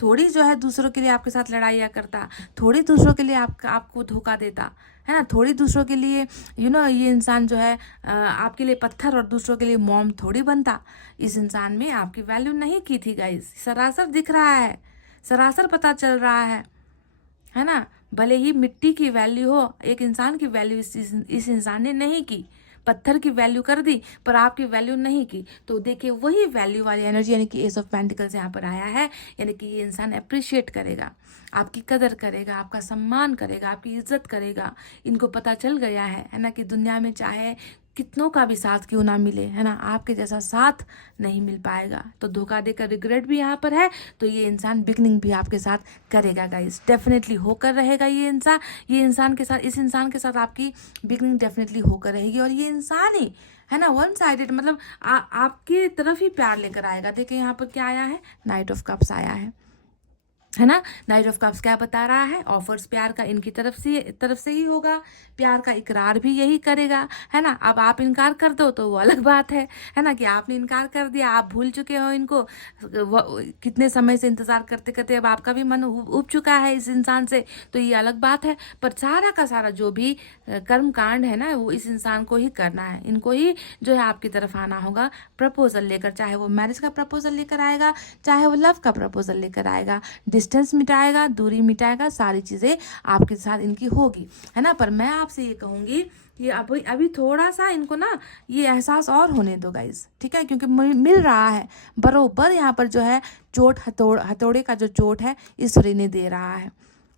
थोड़ी जो है दूसरों के लिए आपके साथ लड़ाइयाँ करता, थोड़ी दूसरों के लिए आपको धोखा देता, है ना, थोड़ी दूसरों के लिए ये इंसान जो है आपके लिए पत्थर और दूसरों के लिए मोम थोड़ी बनता। इस इंसान में आपकी वैल्यू नहीं की थी गाइस, सरासर दिख रहा है, सरासर पता चल रहा है ना। भले ही मिट्टी की वैल्यू हो, एक इंसान की वैल्यू इस इंसान ने नहीं की, पत्थर की वैल्यू कर दी पर आपकी वैल्यू नहीं की। तो देखिए वही वैल्यू वाली एनर्जी यानी कि एस ऑफ पेंटिकल्स यहाँ पर आया है, यानी कि ये इंसान अप्रिशिएट करेगा, आपकी कदर करेगा, आपका सम्मान करेगा, आपकी इज्जत करेगा। इनको पता चल गया है ना कि दुनिया में चाहे कितनों का भी साथ क्यों ना मिले, है ना, आपके जैसा साथ नहीं मिल पाएगा। तो धोखा देकर रिग्रेट भी यहाँ पर है, तो ये इंसान बिगनिंग भी आपके साथ करेगा गाइस, डेफिनेटली होकर रहेगा। ये इंसान के साथ, इस इंसान के साथ आपकी बिगनिंग डेफिनेटली होकर रहेगी। और ये इंसान ही है ना वन साइडेड, मतलब आपकी तरफ ही प्यार लेकर आएगा। देखिए यहाँ पर क्या आया है, नाइट ऑफ कप्स आया है ना। नाइट ऑफ कप्स क्या बता रहा है, ऑफर्स प्यार का इनकी तरफ से ही होगा, प्यार का इकरार भी यही करेगा, है ना। अब आप इनकार कर दो तो वो अलग बात है ना, कि आपने इनकार कर दिया, आप भूल चुके हो इनको, कितने समय से इंतजार करते करते अब आपका भी मन उब चुका है इस इंसान से, तो ये अलग बात है। पर सारा का सारा जो भी कर्म कांड है ना वो इस इंसान को ही करना है, इनको ही जो है आपकी तरफ आना होगा प्रपोजल लेकर, चाहे वो मैरिज का प्रपोजल लेकर आएगा, चाहे वो लव का प्रपोजल लेकर आएगा, डिस्टेंस मिटाएगा, दूरी मिटाएगा, सारी चीज़ें आपके साथ इनकी होगी, है ना। पर मैं आपसे ये कहूँगी कि अभी थोड़ा सा इनको ना ये एहसास और होने दो गाइज, ठीक है, क्योंकि मिल रहा है बरोबर यहाँ पर जो है चोट, हथौड़े का जो चोट है ईश्वरी ने दे रहा है।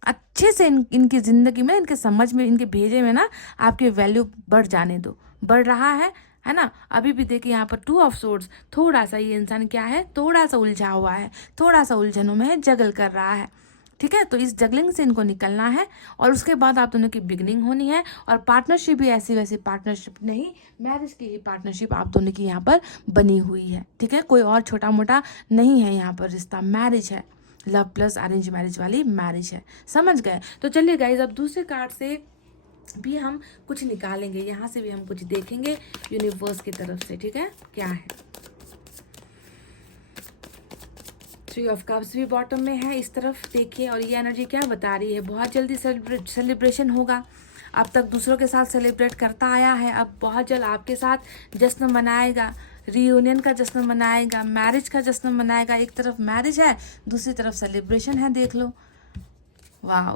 अच्छे से इनकी ज़िंदगी में, इनके समझ में, इनके भेजे में ना आपकी वैल्यू बढ़ जाने दो, बढ़ रहा है ना। अभी भी देखिए यहाँ पर टू ऑफ सोर्ड्स, थोड़ा सा ये इंसान क्या है, थोड़ा सा उलझा हुआ है, थोड़ा सा उलझनों में है, जगल कर रहा है, ठीक है। तो इस जगलिंग से इनको निकलना है और उसके बाद आप दोनों की बिगनिंग होनी है। और पार्टनरशिप भी ऐसी वैसी पार्टनरशिप नहीं, मैरिज की ही पार्टनरशिप आप दोनों की यहाँ पर बनी हुई है, ठीक है। कोई और छोटा मोटा नहीं है यहाँ पर रिश्ता, मैरिज है, लव प्लस अरेंज मैरिज वाली मैरिज है, समझ गए। तो चलिए गाइज अब दूसरे कार्ड से भी हम कुछ निकालेंगे, यहाँ से भी हम कुछ देखेंगे यूनिवर्स की तरफ से, ठीक है। क्या है, थ्री ऑफ कप्स भी बॉटम में है इस तरफ, देखिए। और ये एनर्जी क्या बता रही है, बहुत जल्दी सेलिब्रेशन होगा। अब तक दूसरों के साथ सेलिब्रेट करता आया है, अब बहुत जल्द आपके साथ जश्न मनाएगा, रीयूनियन का जश्न मनाएगा, मैरिज का जश्न मनाएगा। एक तरफ मैरिज है, दूसरी तरफ सेलिब्रेशन है, देख लो, वाह।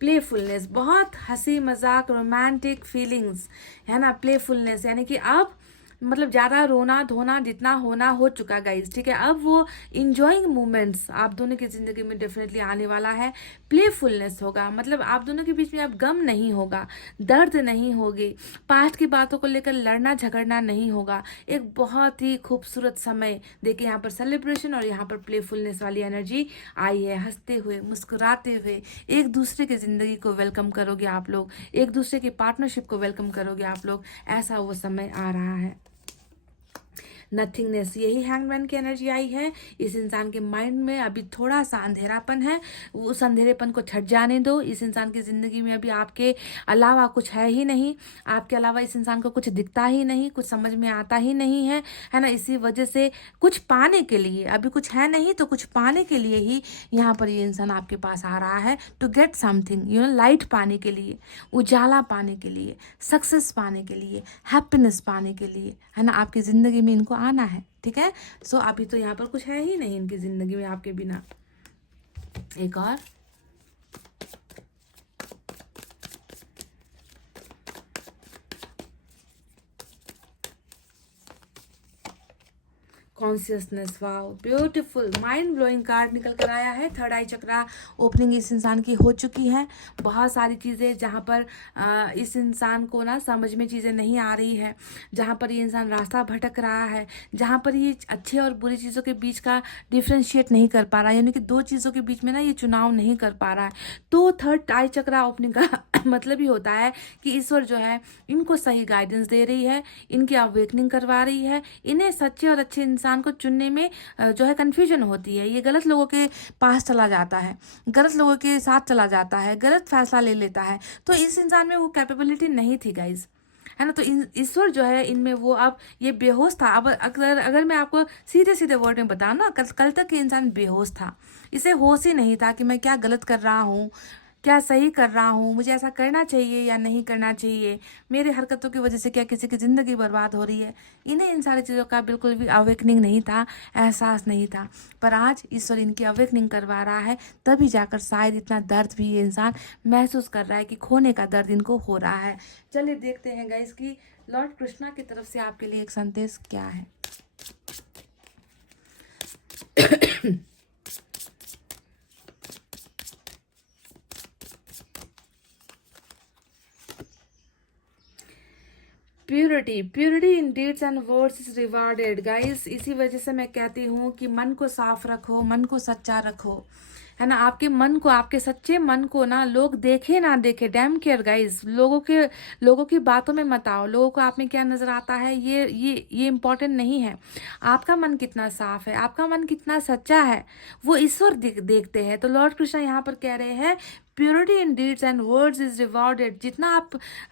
प्लेफुलनेस, बहुत हंसी मजाक, रोमांटिक फीलिंग्स, है ना। प्लेफुलनेस यानी कि अब मतलब ज़्यादा रोना धोना जितना होना हो चुका गाइज, ठीक है। अब वो इंजॉइंग मोमेंट्स आप दोनों की ज़िंदगी में डेफिनेटली आने वाला है। प्लेफुलनेस होगा, मतलब आप दोनों के बीच में अब गम नहीं होगा, दर्द नहीं होगी, पास्ट की बातों को लेकर लड़ना झगड़ना नहीं होगा। एक बहुत ही खूबसूरत समय, देखिए यहाँ पर सेलिब्रेशन और यहाँ पर प्लेफुलनेस वाली एनर्जी आई है। हंसते हुए, मुस्कुराते हुए एक दूसरे की ज़िंदगी को वेलकम करोगे आप लोग, एक दूसरे की पार्टनरशिप को वेलकम करोगे आप लोग, ऐसा वो समय आ रहा है। नथिंगनेस, यही हैंगमैन की एनर्जी आई है। इस इंसान के माइंड में अभी थोड़ा सा अंधेरापन है, उस अंधेरेपन को छट जाने दो। इस इंसान की ज़िंदगी में अभी आपके अलावा कुछ है ही नहीं, आपके अलावा इस इंसान को कुछ दिखता ही नहीं, कुछ समझ में आता ही नहीं है ना। इसी वजह से कुछ पाने के लिए, अभी कुछ है नहीं तो कुछ पाने के लिए ही यहाँ पर ये इंसान आपके पास आ रहा है, टू गेट समथिंग, लाइट पाने के लिए, उजाला पाने के लिए, सक्सेस पाने के लिए, हैप्पीनेस पाने के लिए, है ना। आपकी ज़िंदगी में इनको आना है, ठीक है। सो अभी तो यहाँ पर कुछ है ही नहीं इनकी ज़िंदगी में आपके बिना। एक और consciousness, wow beautiful, mind blowing card निकल कर आया है। थर्ड आई चक्रा ओपनिंग इस इंसान की हो चुकी है। बहुत सारी चीज़ें जहाँ पर इस इंसान को ना समझ में चीज़ें नहीं आ रही है, जहाँ पर ये इंसान रास्ता भटक रहा है, जहाँ पर ये अच्छे और बुरी चीज़ों के बीच का डिफ्रेंशिएट नहीं कर पा रहा है, यानी कि दो चीज़ों के बीच में ना ये चुनाव नहीं कर पा रहा है। तो थर्ड आई चक्रा ओपनिंग का मतलब ही होता है कि ईश्वर जो है इनको सही गाइडेंस दे रही है, इनकी अवेकनिंग करवा रही है। इन्हें सच्चे और अच्छे इंसान को चुनने में जो है कन्फ्यूजन होती है, ये गलत लोगों के पास चला जाता है, गलत लोगों के साथ चला जाता है, गलत फैसला ले लेता है। तो इस इंसान में वो कैपेबिलिटी नहीं थी गाइज, है ना। तो ईश्वर जो है इनमें वो, अब ये बेहोश था। अब अगर मैं आपको सीधे सीधे वर्ड में बताऊँ ना, कल तक ये इंसान बेहोश था, इसे होश ही नहीं था कि मैं क्या गलत कर रहा हूँ, क्या सही कर रहा हूँ, मुझे ऐसा करना चाहिए या नहीं करना चाहिए, मेरी हरकतों की वजह से क्या किसी की ज़िंदगी बर्बाद हो रही है। इन्हें इन सारी चीज़ों का बिल्कुल भी अवेकनिंग नहीं था, एहसास नहीं था। पर आज ईश्वर इनकी अवेकनिंग करवा रहा है, तभी जाकर शायद इतना दर्द भी ये इंसान महसूस कर रहा है कि खोने का दर्द इनको हो रहा है। चलिए देखते हैं गाइस कि लॉर्ड कृष्णा की तरफ से आपके लिए एक संदेश क्या है। Purity, purity in deeds and words is rewarded guys. इसी वजह से मैं कहती हूँ कि मन को साफ रखो, मन को सच्चा रखो, है ना। आपके मन को, आपके सच्चे मन को ना लोग देखे ना देखे, डैम केयर गाइस, लोगों की बातों में मत आओ। लोगों को आप में क्या नजर आता है ये इम्पोर्टेंट नहीं है। आपका मन कितना साफ है, आपका मन कितना सच्चा है, वो ईश्वर देखते हैं। तो लॉर्ड कृष्णा यहाँ पर कह रहे हैं purity in deeds and words is rewarded. जितना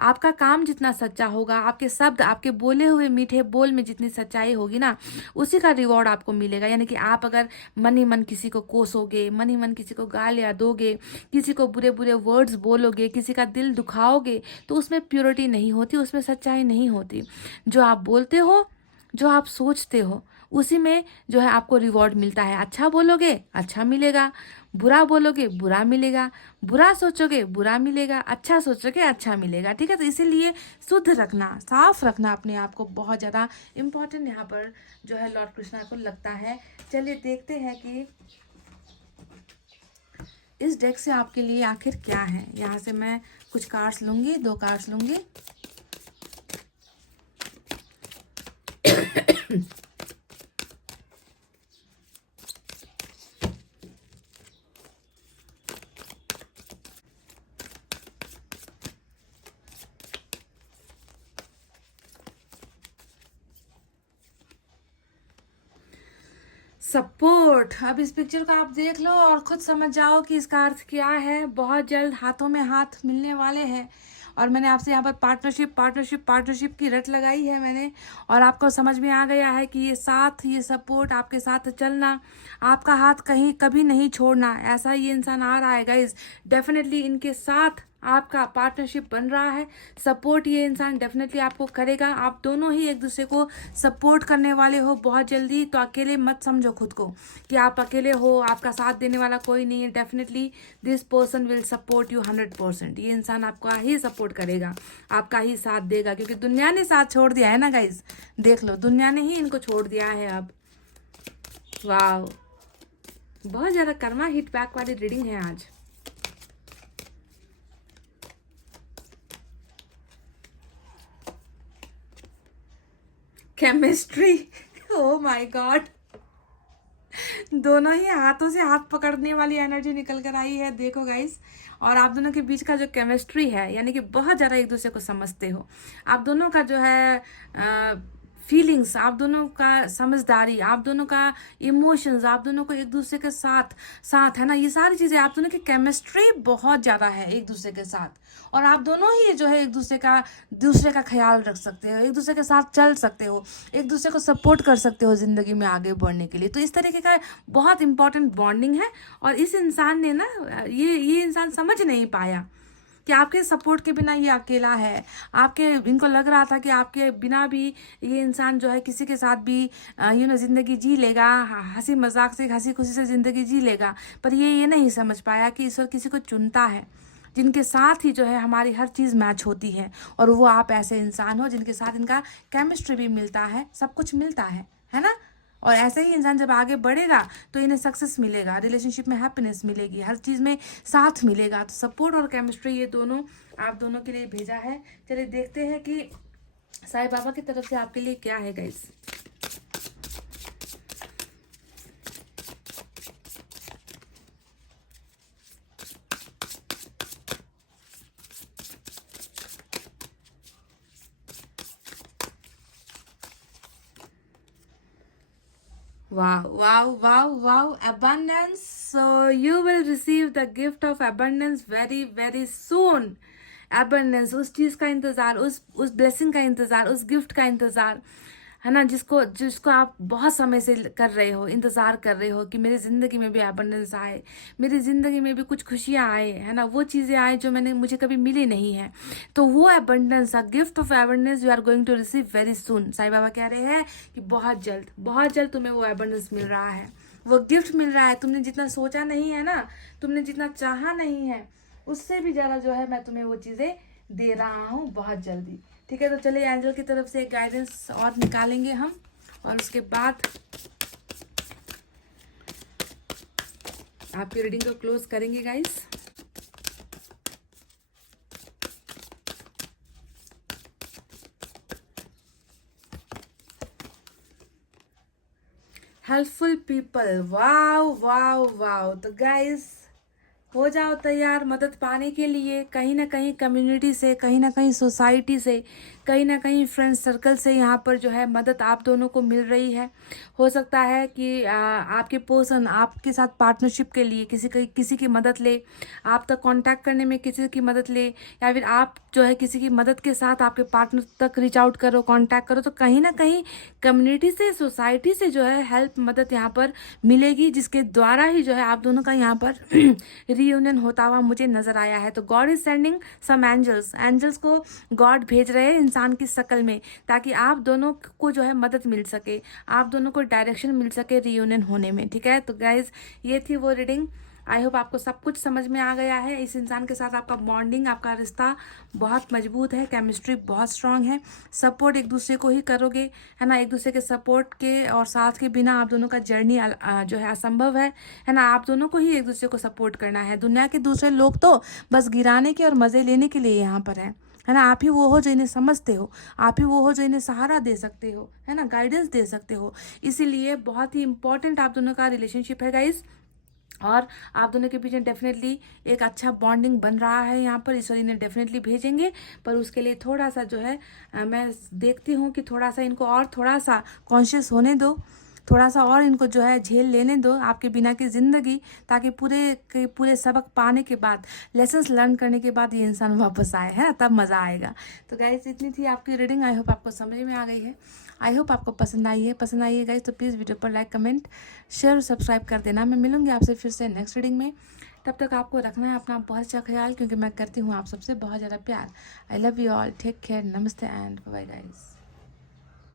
आपका काम जितना सच्चा होगा, आपके शब्द, आपके बोले हुए मीठे बोल में जितनी सच्चाई होगी ना, उसी का रिवॉर्ड आपको मिलेगा। यानी कि आप अगर मन ही मन किसी को कोसोगे, मन ही मन किसी को गालियाँ दोगे, किसी को बुरे बुरे वर्ड्स बोलोगे, किसी का दिल दुखाओगे, तो उसमें प्योरिटी नहीं होती, उसमें सच्चाई नहीं होती। जो आप बोलते हो, जो आप सोचते हो, उसी में जो है आपको रिवॉर्ड मिलता है। अच्छा बोलोगे अच्छा मिलेगा, बुरा बोलोगे बुरा मिलेगा, बुरा सोचोगे बुरा मिलेगा, अच्छा सोचोगे अच्छा मिलेगा, ठीक है। तो इसीलिए शुद्ध रखना, साफ रखना अपने आप को बहुत ज़्यादा इम्पोर्टेंट यहाँ पर जो है लॉर्ड कृष्णा को लगता है। चलिए देखते हैं कि इस डेक से आपके लिए आखिर क्या है। यहाँ से मैं कुछ कार्ड्स लूँगी, 2 कार्ड्स लूँगी। सपोर्ट। अब इस पिक्चर को आप देख लो और खुद समझ जाओ कि इसका अर्थ क्या है। बहुत जल्द हाथों में हाथ मिलने वाले हैं, और मैंने आपसे यहाँ पर पार्टनरशिप की रट लगाई है मैंने, और आपको समझ में आ गया है कि ये साथ, ये सपोर्ट, आपके साथ चलना, आपका हाथ कहीं कभी नहीं छोड़ना, ऐसा ये इंसान आ रहा है गाइज। डेफिनेटली इनके साथ आपका पार्टनरशिप बन रहा है, सपोर्ट ये इंसान डेफिनेटली आपको करेगा। आप दोनों ही एक दूसरे को सपोर्ट करने वाले हो बहुत जल्दी। तो अकेले मत समझो खुद को कि आप अकेले हो, आपका साथ देने वाला कोई नहीं है। Definitely this person will support you 100%। ये इंसान आपका ही सपोर्ट करेगा, आपका ही साथ देगा, क्योंकि दुनिया ने साथ छोड़ दिया है ना गाइज। देख लो, दुनिया ने ही इनको छोड़ दिया है अब। वाह, बहुत ज़्यादा कर्मा हिट बैक वाली रीडिंग है आज। केमिस्ट्री, ओ माय गॉड, दोनों ही हाथों से हाथ पकड़ने वाली एनर्जी निकल कर आई है, देखो गाइस। और आप दोनों के बीच का जो केमिस्ट्री है, यानी कि बहुत ज़्यादा एक दूसरे को समझते हो। आप दोनों का जो है फीलिंग्स, आप दोनों का समझदारी, आप दोनों का इमोशंस, आप दोनों को एक दूसरे के साथ साथ, है ना, ये सारी चीज़ें, आप दोनों की केमिस्ट्री बहुत ज़्यादा है एक दूसरे के साथ। और आप दोनों ही जो है एक दूसरे का ख्याल रख सकते हो, एक दूसरे के साथ चल सकते हो, एक दूसरे को सपोर्ट कर सकते हो ज़िंदगी में आगे बढ़ने के लिए। तो इस तरीके का बहुत इंपॉर्टेंट बॉन्डिंग है। और इस इंसान ने ना, ये इंसान समझ नहीं पाया कि आपके सपोर्ट के बिना ये अकेला है। इनको लग रहा था कि आपके बिना भी ये इंसान जो है किसी के साथ भी ज़िंदगी जी लेगा, हंसी मजाक से, हंसी खुशी से ज़िंदगी जी लेगा। पर ये नहीं समझ पाया कि ईश्वर किसी को चुनता है जिनके साथ ही जो है हमारी हर चीज़ मैच होती है। और वो आप ऐसे इंसान हो जिनके साथ इनका केमिस्ट्री भी मिलता है, सब कुछ मिलता है ना। और ऐसे ही इंसान जब आगे बढ़ेगा तो इन्हें सक्सेस मिलेगा, रिलेशनशिप में हैप्पीनेस मिलेगी, हर चीज़ में साथ मिलेगा। तो सपोर्ट और केमिस्ट्री ये दोनों आप दोनों के लिए भेजा है। चलिए देखते हैं कि साईं बाबा की तरफ से आपके लिए क्या है guys. Wow, wow, wow, wow. Abundance. So you will receive the gift of abundance very, very soon. Abundance, उस चीज़ का इंतज़ार, उस ब्लेसिंग का इंतज़ार, उस गिफ्ट का इंतज़ार, है ना, जिसको आप बहुत समय से कर रहे हो, इंतज़ार कर रहे हो कि मेरी ज़िंदगी में भी एबंडेंस आए, मेरी ज़िंदगी में भी कुछ खुशियाँ आए, है ना, वो चीज़ें आए जो मुझे कभी मिली नहीं है। तो वो abundance, a gift of abundance you are going to receive very soon. Sai Baba कह रहे हैं कि बहुत जल्द तुम्हें वो एबंडेंस मिल रहा है, वो गिफ्ट मिल रहा है। तुमने जितना सोचा नहीं है ना, तुमने जितना चाहा नहीं है, उससे भी ज़्यादा जो है मैं तुम्हें वो चीज़ें दे रहा हूँ बहुत जल्दी। ठीक है, तो चलिए एंजल की तरफ से एक गाइडेंस और निकालेंगे हम, और उसके बाद आपकी रीडिंग को क्लोज करेंगे guys. Helpful people, wow wow wow. तो गाइस हो जाओ तैयार मदद पाने के लिए। कहीं ना कहीं कम्युनिटी से, कहीं ना कहीं सोसाइटी से, कहीं ना कहीं फ्रेंड सर्कल से यहाँ पर जो है मदद आप दोनों को मिल रही है। हो सकता है कि आपके पर्सन आपके साथ पार्टनरशिप के लिए किसी की मदद ले, आप तक कांटेक्ट करने में किसी की मदद ले, या फिर आप जो है किसी की मदद के साथ आपके पार्टनर तक रीच आउट करो, कांटेक्ट करो। तो कहीं ना कहीं कम्युनिटी से, सोसाइटी से जो है हेल्प, मदद यहाँ पर मिलेगी, जिसके द्वारा ही जो है आप दोनों का यहाँ पर रियूनियन होता हुआ मुझे नजर आया है। तो God is sending some angels को गॉड भेज रहे हैं इंसान की शक्ल में, ताकि आप दोनों को जो है मदद मिल सके, आप दोनों को डायरेक्शन मिल सके रियूनियन होने में। ठीक है, तो गाइज ये थी वो रीडिंग। आई होप आपको सब कुछ समझ में आ गया है। इस इंसान के साथ आपका बॉन्डिंग, आपका रिश्ता बहुत मजबूत है, केमिस्ट्री बहुत स्ट्रांग है, सपोर्ट एक दूसरे को ही करोगे, है ना। एक दूसरे के सपोर्ट के और साथ के बिना आप दोनों का जर्नी जो है असंभव है ना। आप दोनों को ही एक दूसरे को सपोर्ट करना है। दुनिया के दूसरे लोग तो बस गिराने के और मज़े लेने के लिए यहाँ पर है ना। आप ही वो हो जो इन्हें समझते हो, आप ही वो हो जो इन्हें सहारा दे सकते हो, है ना, गाइडेंस दे सकते हो। इसीलिए बहुत ही इंपॉर्टेंट आप दोनों का रिलेशनशिप है गाइस, और आप दोनों के बीच में डेफिनेटली एक अच्छा बॉन्डिंग बन रहा है। यहाँ पर ईश्वर इन्हें डेफिनेटली भेजेंगे, पर उसके लिए थोड़ा सा जो है मैं देखती हूँ कि थोड़ा सा इनको और थोड़ा सा कॉन्शियस होने दो, थोड़ा सा और इनको जो है झेल लेने दो आपके बिना की ज़िंदगी, ताकि पूरे सबक पाने के बाद, लेसन्स लर्न करने के बाद ये इंसान वापस आए, है ना, तब मज़ा आएगा। तो गाइस इतनी थी आपकी रीडिंग। आई होप आपको समझ में आ गई है, आई होप आपको पसंद आई है गाइस। तो प्लीज़ वीडियो पर लाइक, कमेंट, शेयर और सब्सक्राइब कर देना। मैं मिलूंगी आपसे फिर से नेक्स्ट रीडिंग में। तब तक आपको रखना है अपना बहुत अच्छा ख्याल, क्योंकि मैं करती हूँ आप सबसे बहुत ज़्यादा प्यार। I love you all, take care, नमस्ते एंड बाय गाइस।